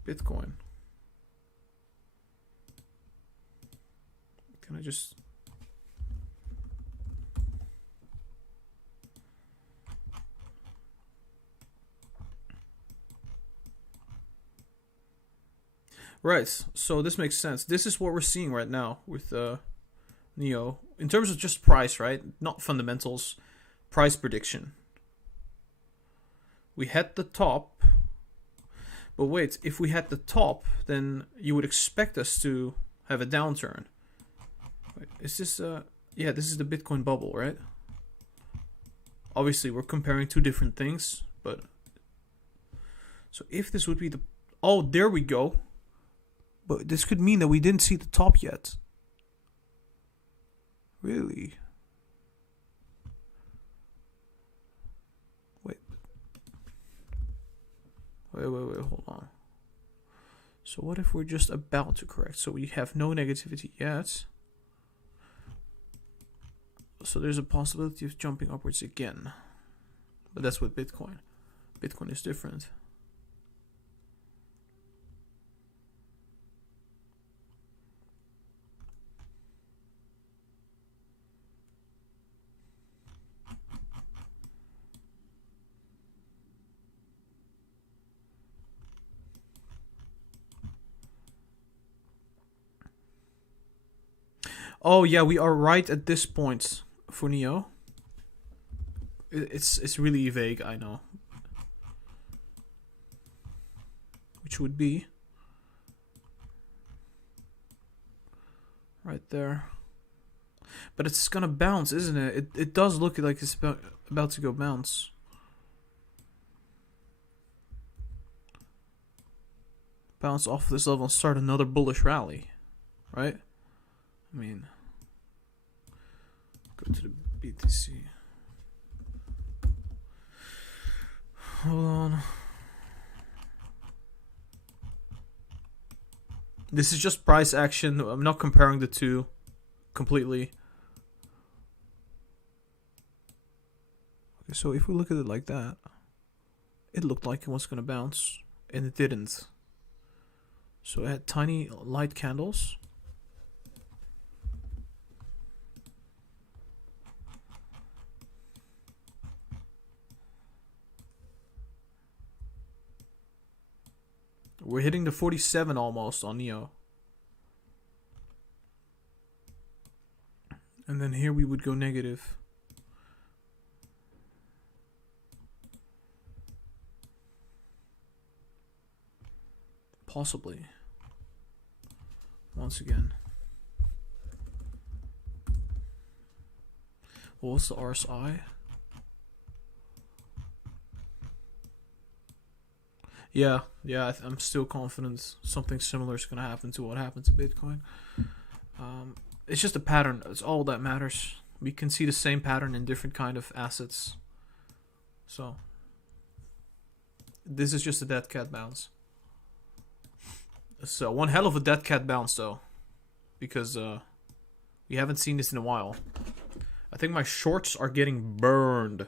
Bitcoin. Can I just... Right, so this makes sense. This is what we're seeing right now with NIO. In terms of just price, right? Not fundamentals. Price prediction. We had the top. But wait, if we had the top, then you would expect us to have a downturn. Wait, is this... yeah, this is the Bitcoin bubble, right? Obviously, we're comparing two different things, but... So if this would be the... Oh, there we go. But this could mean that we didn't see the top yet. Really? Wait, hold on. So what if we're just about to correct? So we have no negativity yet. So there's a possibility of jumping upwards again. But that's with Bitcoin. Bitcoin is different. Oh yeah, we are right at this point for NIO. It's really vague, I know. Which would be right there. But it's gonna bounce, isn't it? It does look like it's about to go bounce. Bounce off this level and start another bullish rally, right? I mean, go to the BTC. Hold on. This is just price action. I'm not comparing the two completely. Okay, so if we look at it like that, it looked like it was going to bounce, and it didn't. So it had tiny light candles. We're hitting the 47 almost on NIO. And then here we would go negative. Possibly. Once again. What was the RSI? Yeah, I'm still confident something similar is going to happen to what happened to Bitcoin. It's just a pattern. It's all that matters. We can see the same pattern in different kind of assets. So, this is just a dead cat bounce. So, one hell of a dead cat bounce, though. Because we haven't seen this in a while. I think my shorts are getting burned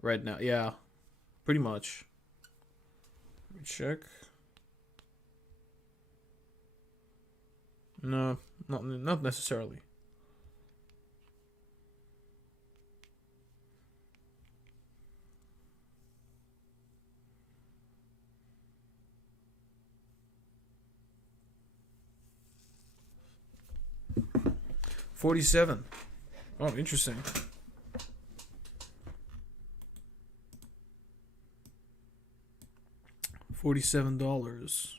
right now. Yeah, pretty much. Let me check. No, not necessarily. $47. Oh, interesting. $47.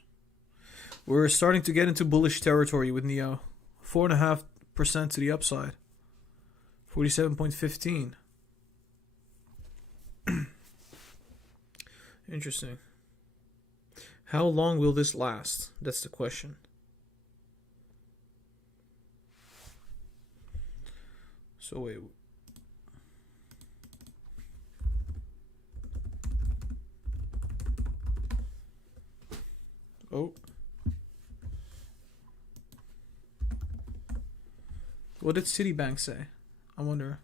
We're starting to get into bullish territory with NIO. 4.5% to the upside. 47.15. Interesting. How long will this last? That's the question. So wait. Oh. What did Citibank say? I wonder.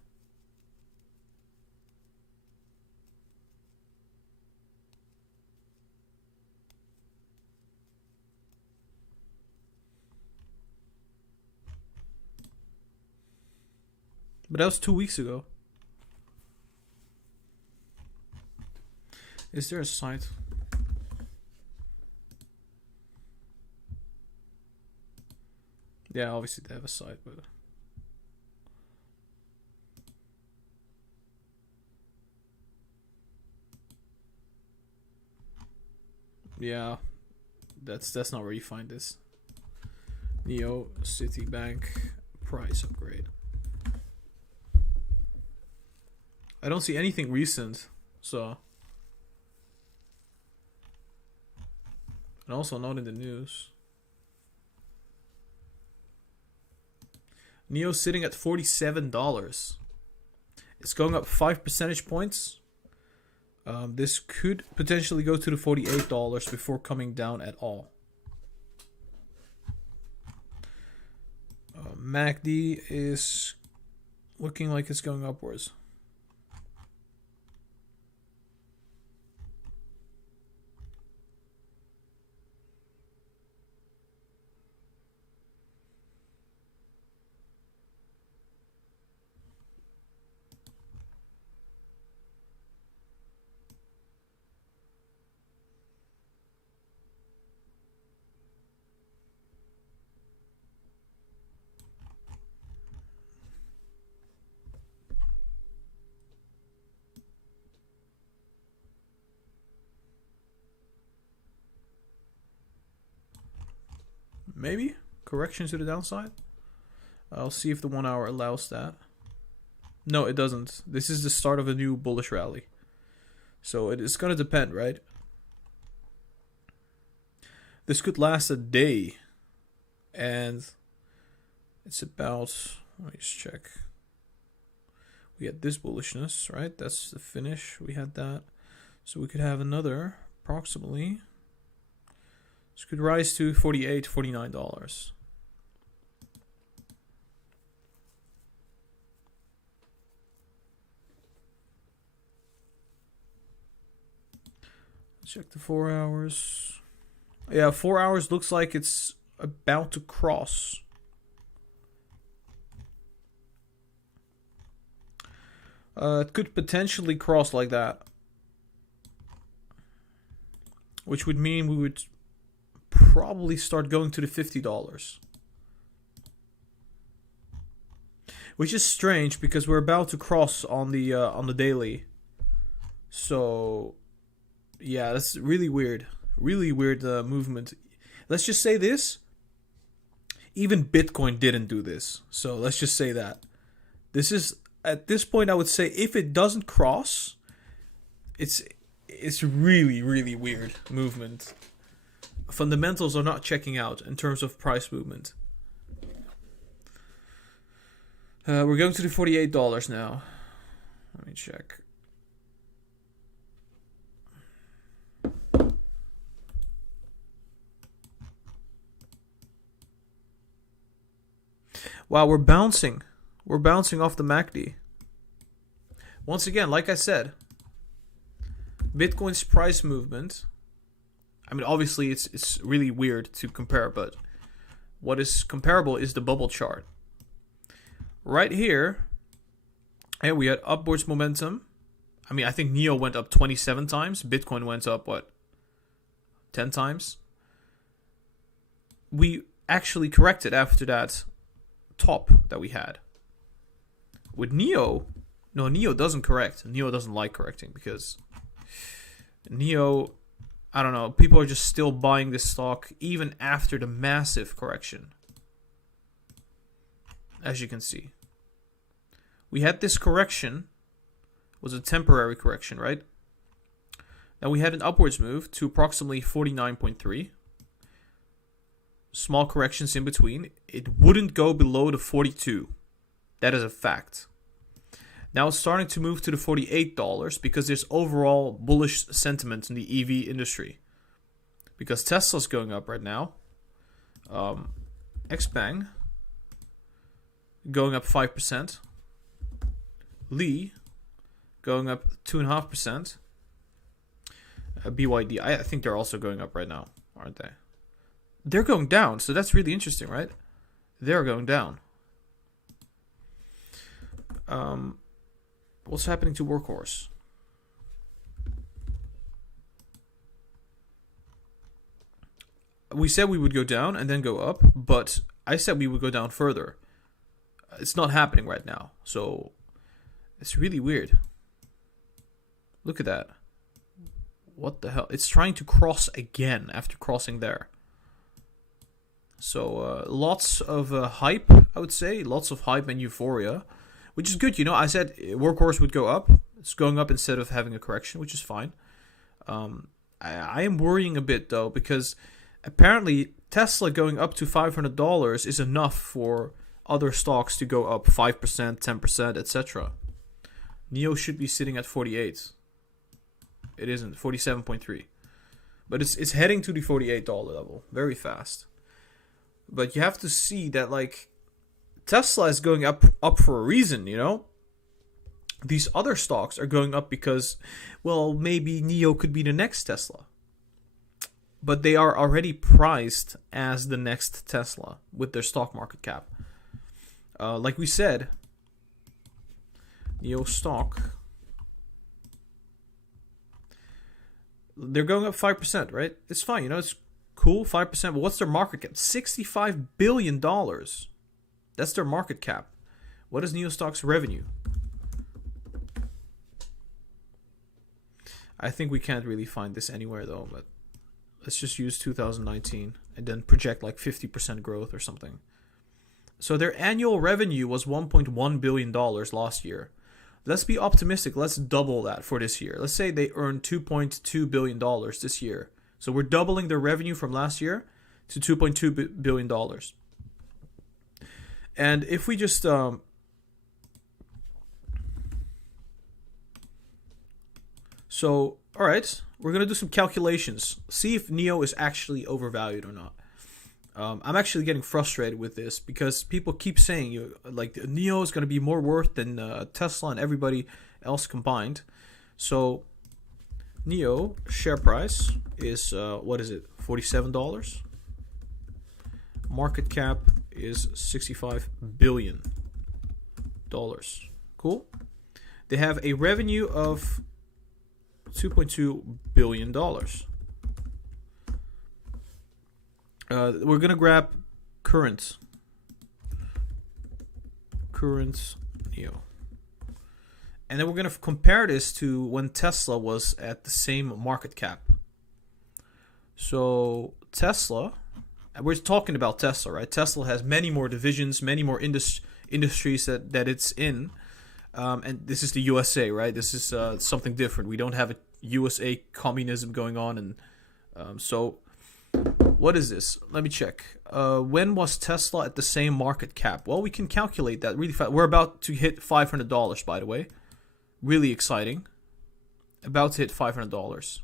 But that was 2 weeks ago. Is there a site? Yeah, obviously they have a site, but yeah, that's not where you find this. NIO Citibank price upgrade. I don't see anything recent, so. And also not in the news. NIO sitting at $47. It's going up 5 percentage points. This could potentially go to the $48 before coming down at all. MACD is looking like it's going upwards. Maybe correction to the downside. I'll see if the 1 hour allows that. No, it doesn't. This is the start of a new bullish rally. So it's going to depend, right? This could last a day. And it's about, let me just check. We had this bullishness, right? That's the finish. We had that. So we could have another approximately. This could rise to $48, $49. Check the 4 hours. Yeah, 4 hours looks like it's about to cross. It could potentially cross like that. Which would mean we would probably start going to the $50. Which is strange because we're about to cross on the daily. So yeah, that's really weird. Really weird movement. Let's just say this. Even Bitcoin didn't do this. So let's just say that. This is, at this point, I would say if it doesn't cross, it's really, really weird movement. Fundamentals are not checking out in terms of price movement. We're going to the $48 now. Let me check. Wow, we're bouncing. We're bouncing off the MACD. Once again, like I said, Bitcoin's price movement, I mean, obviously it's really weird to compare, but what is comparable is the bubble chart. Right here, and we had upwards momentum. I mean, I think NIO went up 27 times. Bitcoin went up, what, 10 times? We actually corrected after that top that we had. With NIO, no, NIO doesn't correct. NIO doesn't like correcting because NIO, I don't know, people are just still buying this stock even after the massive correction. As you can see. We had this correction, was a temporary correction, right? Then we had an upwards move to approximately 49.3. Small corrections in between. It wouldn't go below the 42. That is a fact. Now it's starting to move to the $48 because there's overall bullish sentiment in the EV industry. Because Tesla's going up right now. XPeng going up 5%. Lee going up 2.5%. BYD, I think they're also going up right now, aren't they? They're going down, so that's really interesting, right? They're going down. What's happening to Workhorse? We said we would go down and then go up, but I said we would go down further. It's not happening right now, so it's really weird. Look at that. What the hell? It's trying to cross again after crossing there. So lots of hype, I would say. Lots of hype and euphoria, which is good. You know, I said Workhorse would go up. It's going up instead of having a correction, which is fine. I am worrying a bit, though, because apparently Tesla going up to $500 is enough for other stocks to go up 5%, 10%, etc. NIO should be sitting at 48. It isn't, 47.3. But it's heading to the $48 level very fast. But you have to see that, like, Tesla is going up for a reason, you know? These other stocks are going up because, well, maybe NIO could be the next Tesla. But they are already priced as the next Tesla with their stock market cap. Like we said, NIO Stock, they're going up 5%, right? It's fine, you know, it's cool, 5%. But what's their market cap? $65 billion. That's their market cap. What is Neostock's revenue? I think we can't really find this anywhere, though, but let's just use 2019 and then project like 50% growth or something. So their annual revenue was $1.1 billion last year. Let's be optimistic. Let's double that for this year. Let's say they earned $2.2 billion this year. So we're doubling their revenue from last year to $2.2 billion. And if we just... So, all right, we're going to do some calculations. See if NIO is actually overvalued or not. I'm actually getting frustrated with this because people keep saying like NIO is going to be more worth than Tesla and everybody else combined. So NIO share price is what is it? $47. Market cap is $65 billion. Cool. They have a revenue of $2.2 billion. We're gonna grab current NIO, and then we're gonna compare this to when Tesla was at the same market cap. So Tesla, we're talking about Tesla, right? Tesla has many more divisions, many more industries that it's in, and this is the USA, right? This is something different. We don't have a USA communism going on, and so. What is this? Let me check. When was Tesla at the same market cap? Well, we can calculate that really fast. We're about to hit $500, by the way. Really exciting. About to hit $500.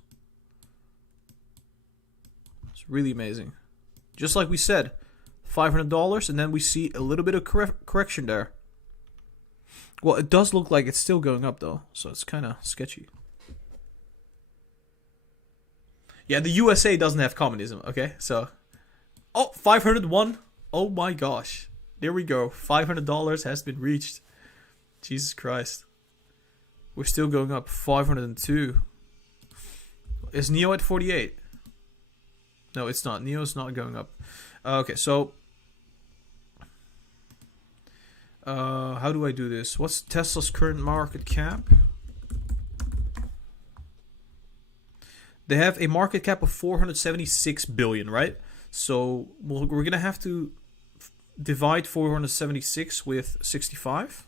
It's really amazing. Just like we said, $500, and then we see a little bit of correction there. Well, it does look like it's still going up though, so it's kind of sketchy. Yeah, the USA doesn't have communism, okay? So, oh, 501. Oh my gosh. There we go. $500 has been reached. Jesus Christ. We're still going up. 502. Is NIO at 48? No, it's not. NIO's not going up. Okay, so how do I do this? What's Tesla's current market cap? They have a market cap of 476 billion, right? So we're gonna have to divide 476 with 65.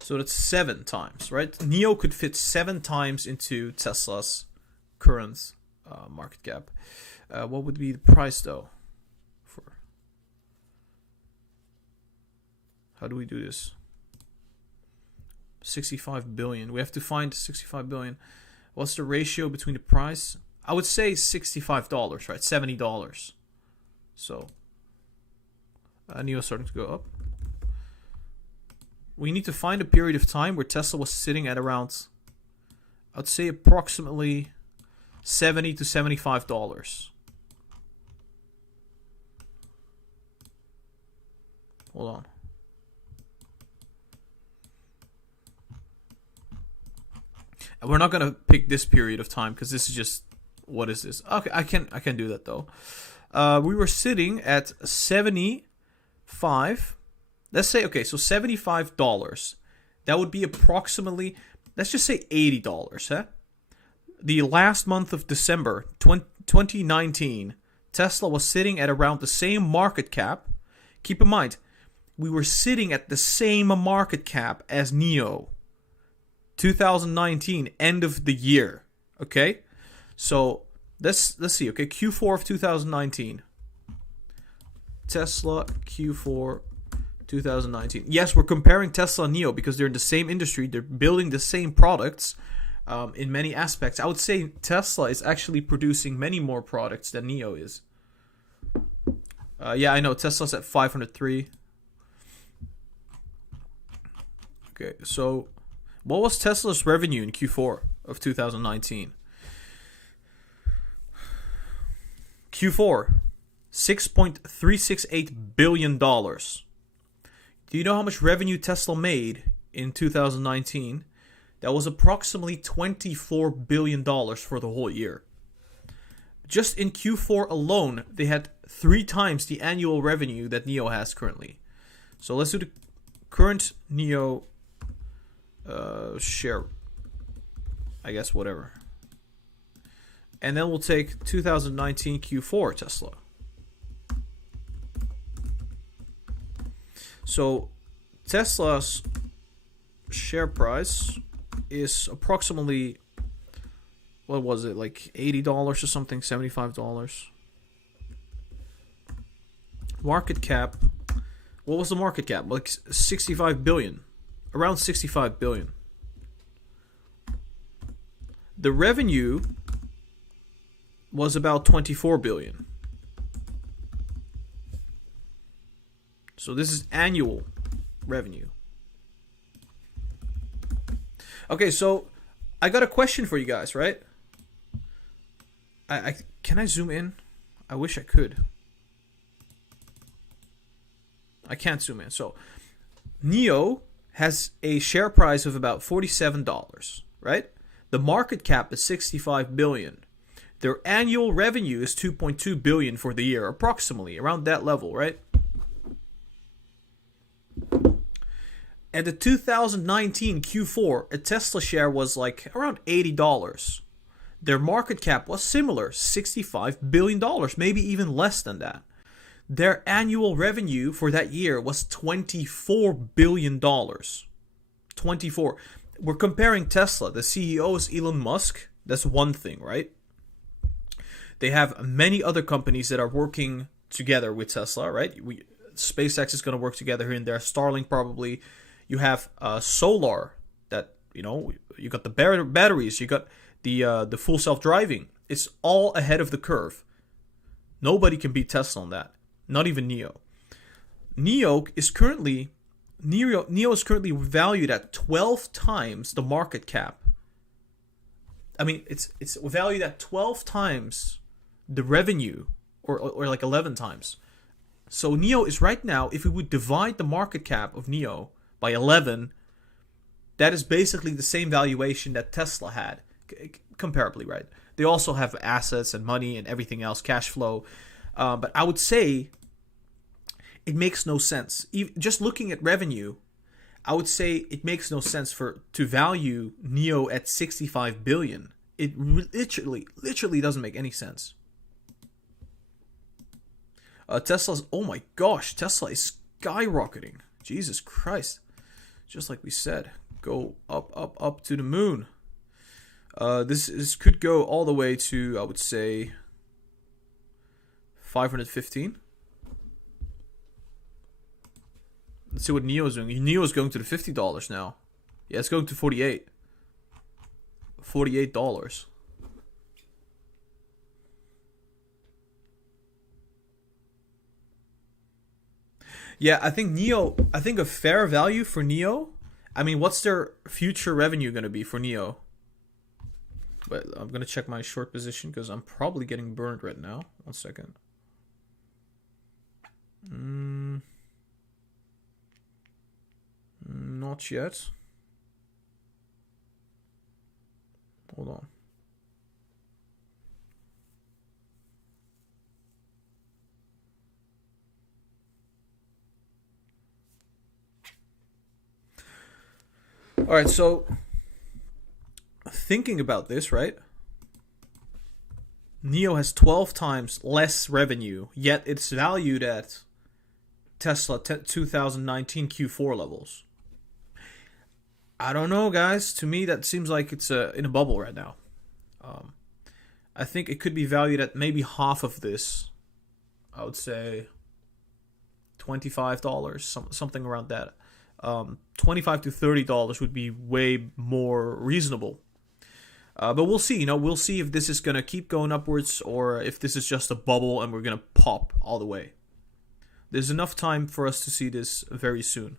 So that's 7 times, right? NIO could fit 7 times into Tesla's current market cap. What would be the price though? For how do we do this? 65 billion. We have to find 65 billion. What's the ratio between the price? I would say $65, right? $70. So NIO starting to go up. We need to find a period of time where Tesla was sitting at around, I'd say approximately $70 to $75. Hold on. And we're not gonna pick this period of time because this is just, what is this? Okay, I can do that though. We were sitting at 75. Let's say, okay, so $75. That would be approximately, let's just say $80, huh? The last month of December 2019, Tesla was sitting at around the same market cap. Keep in mind, we were sitting at the same market cap as NIO. 2019, end of the year, okay? So let's see, okay, Q4 of 2019. Tesla Q4 2019. Yes, we're comparing Tesla and NIO because they're in the same industry. They're building the same products in many aspects. I would say Tesla is actually producing many more products than NIO is. Yeah, I know. Tesla's at 503. Okay, so what was Tesla's revenue in Q4 of 2019? Q4, $6.368 billion. Do you know how much revenue Tesla made in 2019? That was approximately $24 billion for the whole year. Just in Q4 alone, they had 3 times the annual revenue that NIO has currently. So let's do the current NIO share, I guess, whatever. And then we'll take 2019 Q4 Tesla. So Tesla's share price is approximately, what was it, like $80 or something, $75. Market cap, what was the market cap? Like 65 billion, around 65 billion. The revenue was about 24 billion. So this is annual revenue. Okay, so I got a question for you guys, right? Can I zoom in? I wish I could. I can't zoom in. So NIO has a share price of about $47, right? The market cap is 65 billion. Their annual revenue is 2.2 billion for the year, approximately around that level, right? At the 2019 Q4, a Tesla share was like around $80. Their market cap was similar, $65 billion, maybe even less than that. Their annual revenue for that year was $24 billion. 24. We're comparing Tesla. The CEO is Elon Musk. That's one thing, right? They have many other companies that are working together with Tesla, right? SpaceX is going to work together here and there. Starlink probably. You have solar that, you know, you got the batteries. You got the full self-driving. It's all ahead of the curve. Nobody can beat Tesla on that. Not even NIO. NIO is currently valued at 12 times the market cap. I mean, it's valued at 12 times the revenue, or like 11 times. So NIO is right now, if we would divide the market cap of NIO by 11, that is basically the same valuation that Tesla had, comparably, right? They also have assets and money and everything else, cash flow. But I would say it makes no sense. Just looking at revenue, I would say it makes no sense to value NIO at 65 billion. It literally doesn't make any sense. Tesla's, oh my gosh, Tesla is skyrocketing. Jesus Christ. Just like we said, go up to the moon. This could go all the way to, I would say, 515. Let's see what NIO is doing. NIO is going to the $50 now. Yeah, it's going to 48. $48. Yeah, I think a fair value for NIO. I mean, what's their future revenue going to be for NIO? But I'm going to check my short position because I'm probably getting burned right now. 1 second. Not yet. Hold on. All right, so thinking about this, right? NIO has 12 times less revenue, yet it's valued at Tesla 2019 Q4 levels. I don't know, guys. To me, that seems like it's in a bubble right now. I think it could be valued at maybe half of this. I would say $25, something around that. $25 to $30 would be way more reasonable. But we'll see. We'll see if this is gonna keep going upwards or if this is just a bubble and we're gonna pop all the way. There's enough time for us to see this very soon.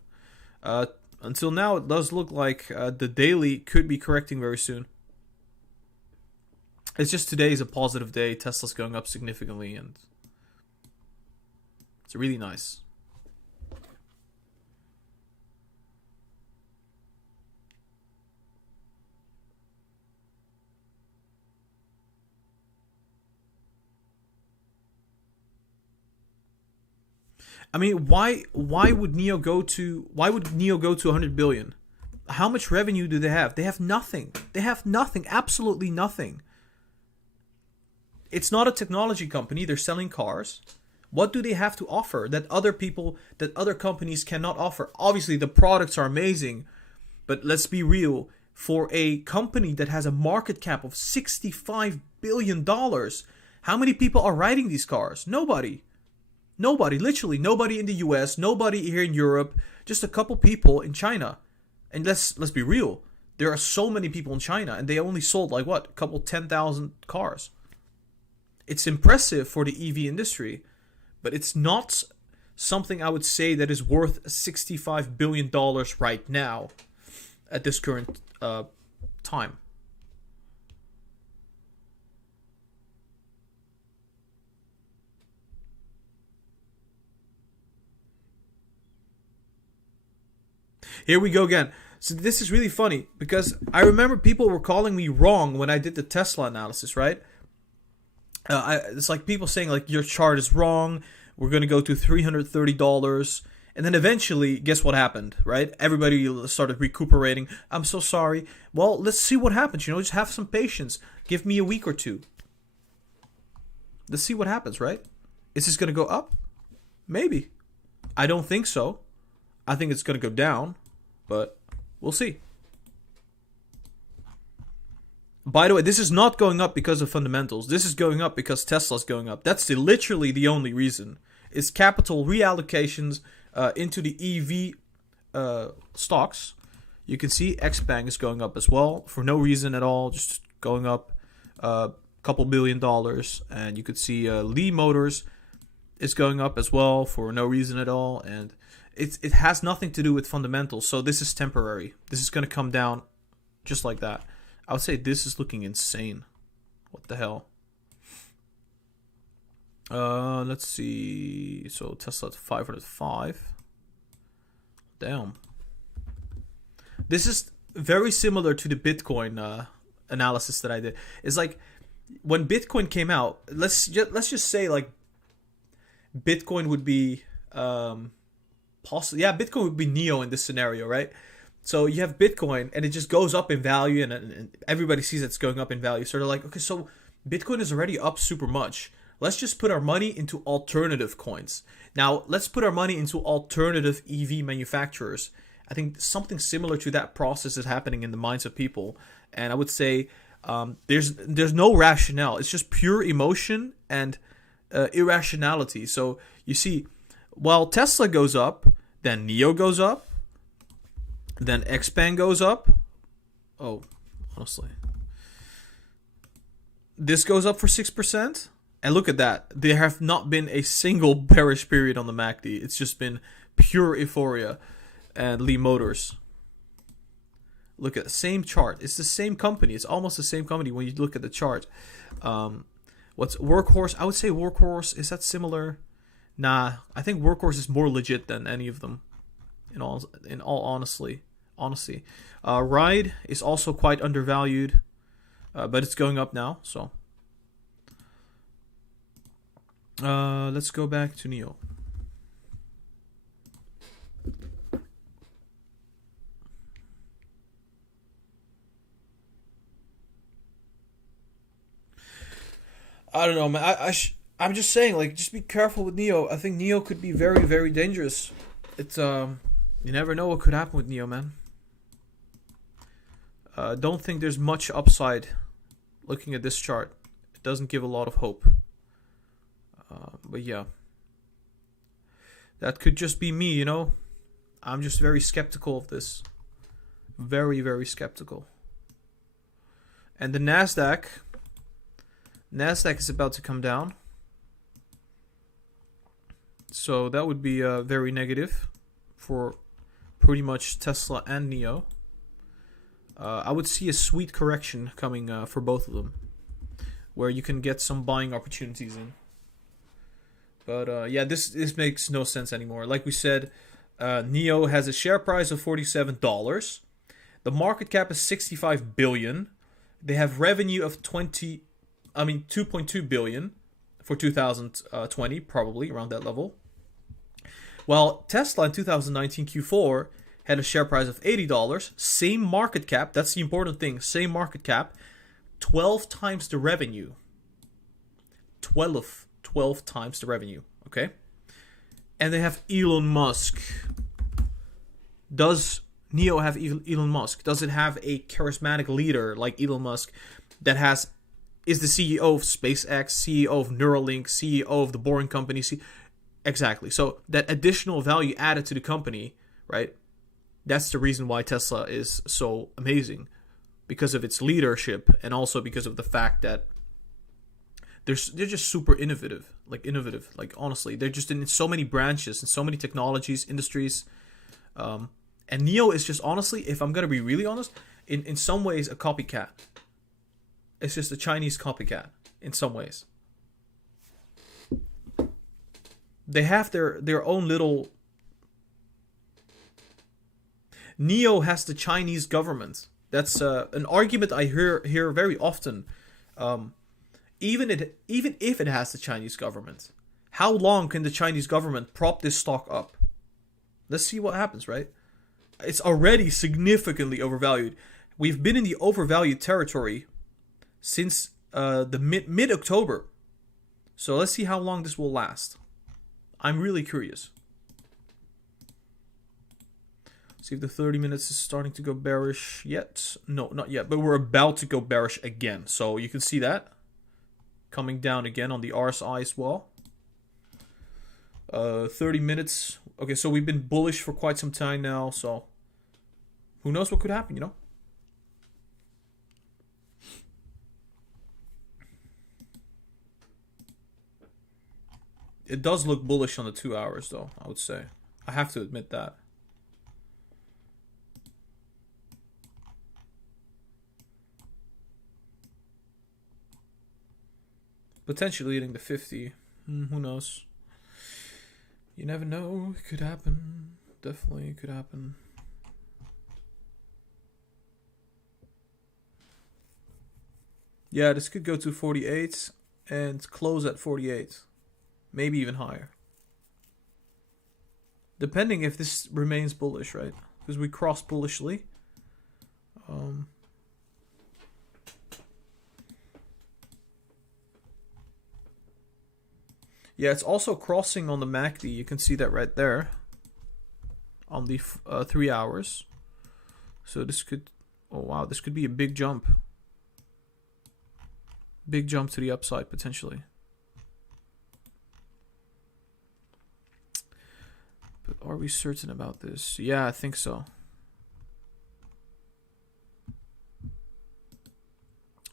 Until now, it does look like the daily could be correcting very soon. It's just today is a positive day. Tesla's going up significantly, and it's really nice. I mean, why would NIO go to 100 billion? How much revenue do they have? They have nothing. They have nothing, absolutely nothing. It's not a technology company. They're selling cars. What do they have to offer that other companies cannot offer? Obviously, the products are amazing, but let's be real. For a company that has a market cap of $65 billion, how many people are riding these cars? Nobody. Nobody, literally nobody in the US, nobody here in Europe, just a couple people in China. And let's be real, there are so many people in China and they only sold like what, a couple 10,000 cars. It's impressive for the EV industry, but it's not something I would say that is worth $65 billion right now at this current time. Here we go again. So this is really funny because I remember people were calling me wrong when I did the Tesla analysis, right? It's like people saying like your chart is wrong. We're going to go to $330. And then eventually, guess what happened, right? Everybody started recuperating. I'm so sorry. Well, let's see what happens. Just have some patience. Give me a week or two. Let's see what happens, right? Is this going to go up? Maybe. I don't think so. I think it's going to go down. But we'll see. By the way, this is not going up because of fundamentals. This is going up because Tesla's going up. That's literally the only reason. It's capital reallocations into the EV stocks. You can see XPeng is going up as well for no reason at all, just going up. couple $1 billion. And you could see Lee Motors is going up as well for no reason at all. And it has nothing to do with fundamentals. So this is temporary. This is going to come down just like that. I would say this is looking insane. What the hell? Let's see. So Tesla at 505. Damn. This is very similar to the Bitcoin analysis that I did. It's like when Bitcoin came out. Let's just say like Bitcoin would be possibly, yeah, Bitcoin would be NIO in this scenario, right? So you have Bitcoin and it just goes up in value, and everybody sees it's going up in value. So they're like, okay, so Bitcoin is already up super much. Let's just put our money into alternative coins. Now, let's put our money into alternative EV manufacturers. I think something similar to that process is happening in the minds of people. And I would say there's no rationale. It's just pure emotion and irrationality. So you see, while Tesla goes up, then NIO goes up, then Xpeng goes up. Oh, honestly. This goes up for 6%. And look at that. There have not been a single bearish period on the MACD. It's just been pure euphoria. And Lee Motors. Look at the same chart. It's the same company. It's almost the same company when you look at the chart. What's Workhorse? I would say Workhorse. Is that similar? Nah. I think Workhorse is more legit than any of them. In all honesty. Ride is also quite undervalued. But it's going up now. So. Let's go back to NIO. I don't know, man. I'm just saying, like, just be careful with NIO. I think NIO could be very, very dangerous. It's you never know what could happen with NIO, man. Don't think there's much upside looking at this chart. It doesn't give a lot of hope. But yeah, that could just be me, you know. I'm just very skeptical of this. Very, very skeptical. And the Nasdaq is about to come down. So that would be very negative for pretty much Tesla and NIO. I would see a sweet correction coming for both of them, where you can get some buying opportunities in. But yeah, this makes no sense anymore. Like we said, NIO has a share price of $47. The market cap is $65 billion. They have revenue of 2.2 billion for 2020, probably around that level. While Tesla in 2019 Q4 had a share price of $80, same market cap. That's the important thing. Same market cap, 12 times the revenue. 12 times the revenue, okay? And they have Elon Musk. Does NIO have Elon Musk? Does it have a charismatic leader like Elon Musk that is the CEO of SpaceX, CEO of Neuralink, CEO of the Boring Company? Exactly. So that additional value added to the company, right? That's the reason why Tesla is so amazing, because of its leadership and also because of the fact that they're just super innovative. Like honestly, they're just in so many branches and so many technologies, industries. And NIO is just, honestly, if I'm gonna be really honest, in some ways a copycat. It's just a Chinese copycat in some ways. They have their own little. NIO has the Chinese government. That's an argument I hear very often. Even if it has the Chinese government, how long can the Chinese government prop this stock up? Let's see what happens, right? It's already significantly overvalued. We've been in the overvalued territory since the mid-October. So let's see how long this will last. I'm really curious. See if the 30 minutes is starting to go bearish yet. No, not yet, but we're about to go bearish again. So you can see that coming down again on the RSI as well. 30 minutes. Okay, so we've been bullish for quite some time now, so who knows what could happen, you know? It does look bullish on the 2 hours, though, I would say. I have to admit that. Potentially hitting the 50. Who knows? You never know. It could happen. Definitely could happen. Yeah, this could go to 48 and close at 48. Maybe even higher. Depending if this remains bullish, right? Because we crossed bullishly. Yeah, it's also crossing on the MACD. You can see that right there. On the 3 hours. So this could... Oh, wow. This could be a big jump. Big jump to the upside, potentially. But are we certain about this? Yeah, I think so.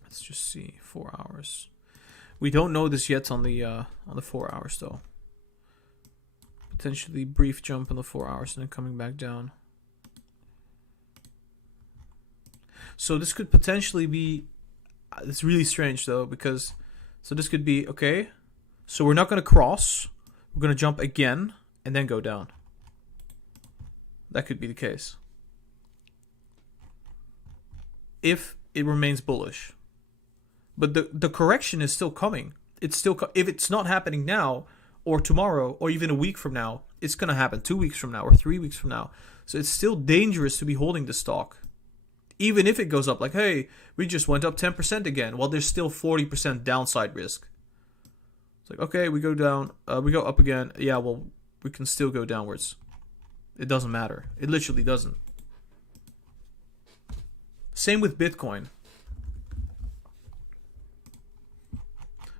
Let's just see. 4 hours. We don't know this yet on the 4 hours, though. Potentially brief jump on the 4 hours and then coming back down. So this could potentially be... It's really strange, though, because... So this could be, okay, so we're not going to cross. We're going to jump again and then go down. That could be the case. If it remains bullish. But the correction is still coming. It's still if it's not happening now or tomorrow or even a week from now, it's going to happen 2 weeks from now or 3 weeks from now. So it's still dangerous to be holding the stock. Even if it goes up like, hey, we just went up 10% again. Well, there's still 40% downside risk. It's like, okay, we go down, we go up again. Yeah, well, we can still go downwards. It doesn't matter. It literally doesn't. Same with Bitcoin.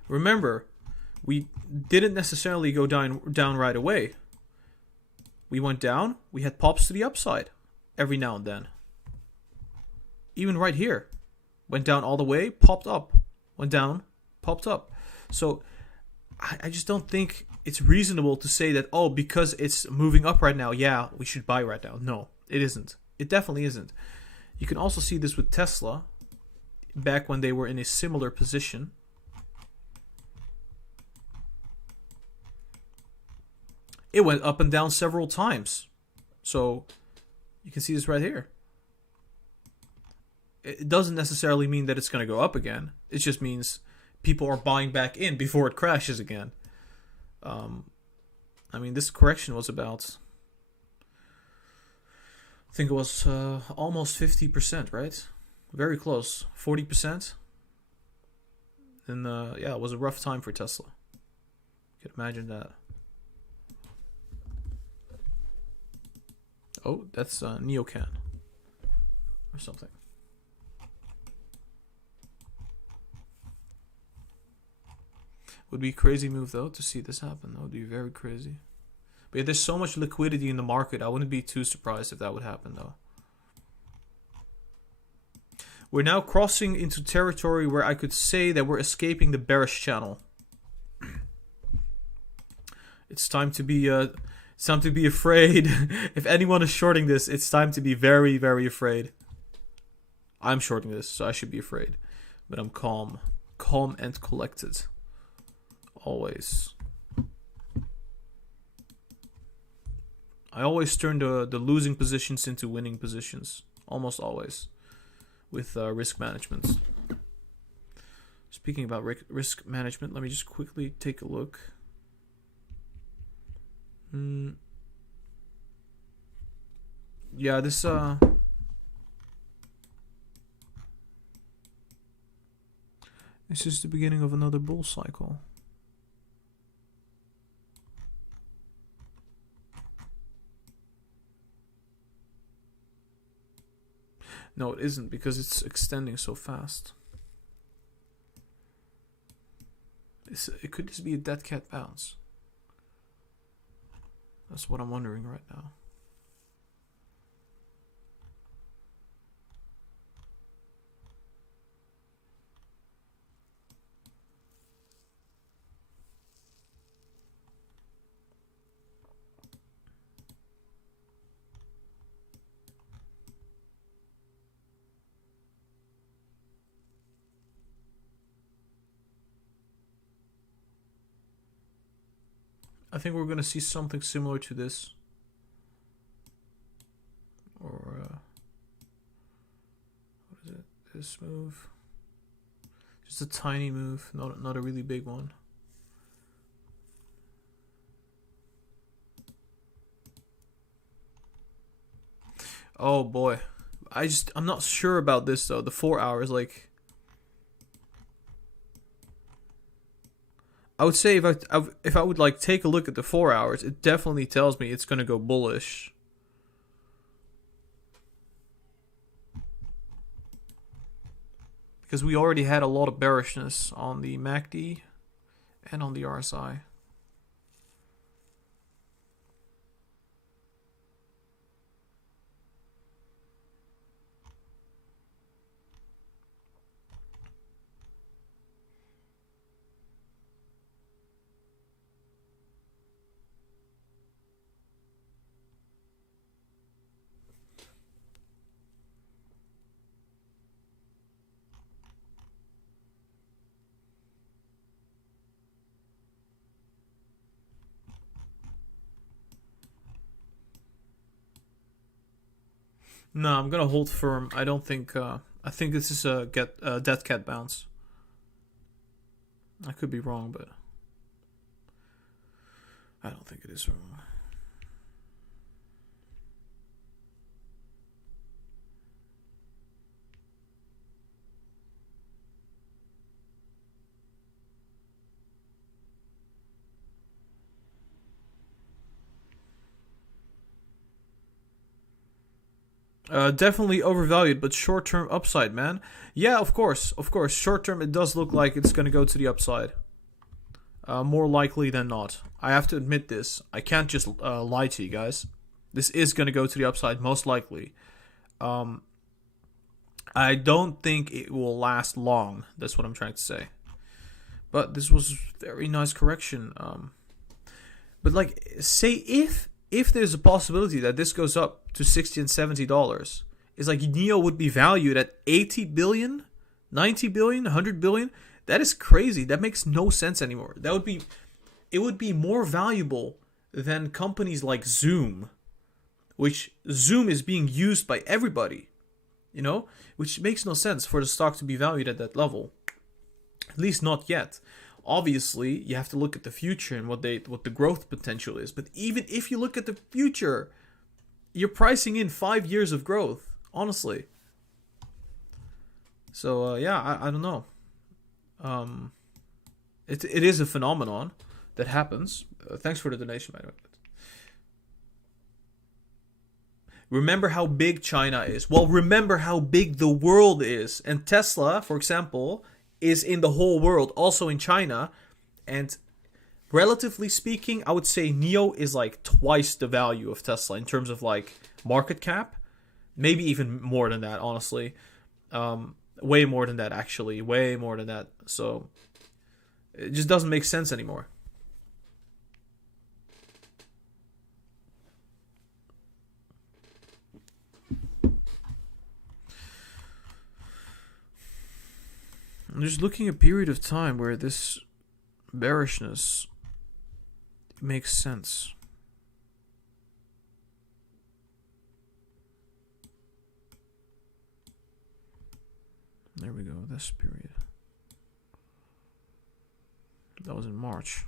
Remember, we didn't necessarily go down right away. We went down. We had pops to the upside every now and then. Even right here. Went down all the way, popped up. Went down, popped up. So I just don't think it's reasonable to say that, oh, because it's moving up right now, yeah, we should buy right now. No, it isn't. It definitely isn't. You can also see this with Tesla back when they were in a similar position. It went up and down several times. So you can see this right here. It doesn't necessarily mean that it's going to go up again. It just means people are buying back in before it crashes again. I mean, this correction was about, I think it was almost 50%, right? Very close. 40%. And yeah, it was a rough time for Tesla. You can imagine that. Oh, that's Neocan or something. Would be a crazy move, though, to see this happen. That would be very crazy. But yeah, there's so much liquidity in the market. I wouldn't be too surprised if that would happen, though. We're now crossing into territory where I could say that we're escaping the bearish channel. It's time to be afraid. If anyone is shorting this, it's time to be very, very afraid. I'm shorting this, so I should be afraid. But I'm calm. Calm and collected. Always. I always turn the losing positions into winning positions. Almost always. With risk management. Speaking about risk management, let me just quickly take a look. Yeah, this is the beginning of another bull cycle. No, it isn't, because it's extending so fast. It could just be a dead cat bounce. That's what I'm wondering right now. I think we're going to see something similar to this. Or, what is it? This move. Just a tiny move, not a really big one. Oh boy. I'm not sure about this though. The 4 hours, like, I would say if I would like take a look at the 4 hours, it definitely tells me it's gonna go bullish. Because we already had a lot of bearishness on the MACD and on the RSI. No, I'm gonna hold firm. I don't think. I think this is a dead cat bounce. I could be wrong, but I don't think it is wrong. Definitely overvalued, but short-term upside, man. Yeah, of course. Short-term, it does look like it's going to go to the upside. More likely than not. I have to admit this. I can't just lie to you guys. This is going to go to the upside, most likely. I don't think it will last long. That's what I'm trying to say. But this was very nice correction. But like, say if there's a possibility that this goes up to $60 and $70, it's like NIO would be valued at 80 billion, 90 billion, 100 billion. That is crazy. That makes no sense anymore. It would be more valuable than companies like Zoom, which Zoom is being used by everybody, you know, which makes no sense for the stock to be valued at that level. At least not yet. Obviously, you have to look at the future and what the growth potential is. But even if you look at the future, you're pricing in 5 years of growth, honestly. So, yeah, I don't know. It is a phenomenon that happens. Thanks for the donation, by the way. Remember how big China is. Well, remember how big the world is. And Tesla, for example, is in the whole world, also in China. And relatively speaking, I would say NIO is like twice the value of Tesla in terms of like market cap. Maybe even more than that, honestly. Way more than that, actually. Way more than that. So it just doesn't make sense anymore. I'm just looking at a period of time where this bearishness makes sense. There we go, this period. That was in March.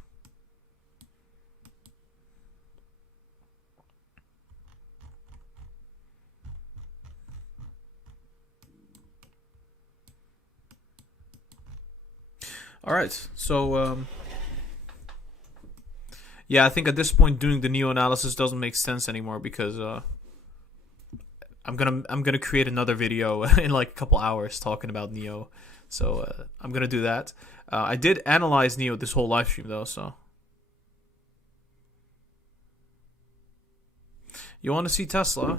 All right, so yeah, I think at this point doing the NIO analysis doesn't make sense anymore because I'm gonna create another video in like a couple hours talking about NIO, so I'm gonna do that. I did analyze NIO this whole live stream though, so you want to see Tesla?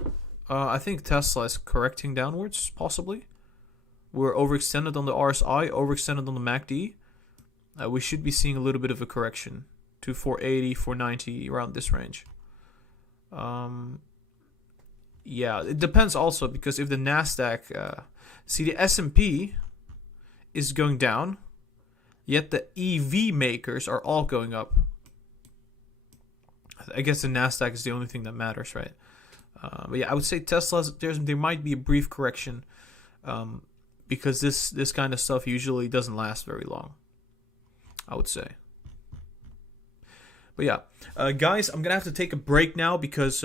I think Tesla is correcting downwards, possibly. We're overextended on the RSI, overextended on the MACD. We should be seeing a little bit of a correction to 480, 490, around this range. Yeah, it depends also because if the Nasdaq, see the S&P is going down, yet the EV makers are all going up. I guess the Nasdaq is the only thing that matters, right? But yeah, I would say Tesla, there might be a brief correction, because this kind of stuff usually doesn't last very long, I would say. But yeah, guys, I'm gonna have to take a break now because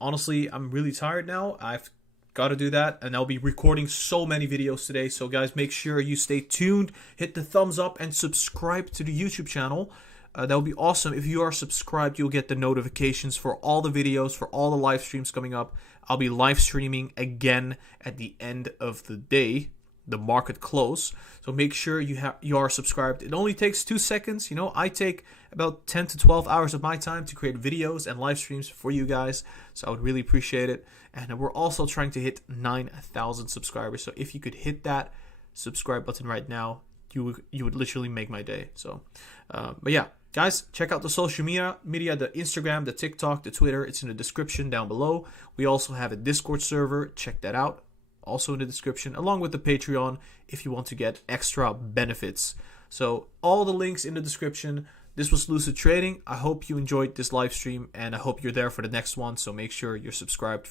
honestly, I'm really tired now. I've got to do that, and I'll be recording so many videos today. So guys, make sure you stay tuned, hit the thumbs up, and subscribe to the YouTube channel. That would be awesome. If you are subscribed, you'll get the notifications for all the videos, for all the live streams coming up. I'll be live streaming again at the end of the day, the market close. So make sure you are subscribed. It only takes 2 seconds. You know, I take about 10 to 12 hours of my time to create videos and live streams for you guys. So I would really appreciate it. And we're also trying to hit 9,000 subscribers. So if you could hit that subscribe button right now, you would literally make my day. So, but yeah, guys, check out the social media, the Instagram, the TikTok, the Twitter. It's in the description down below. We also have a Discord server. Check that out. Also in the description, along with the Patreon if you want to get extra benefits. So all the links in the description. This was Lucid Trading. I hope you enjoyed this live stream, and I hope you're there for the next one. So make sure you're subscribed.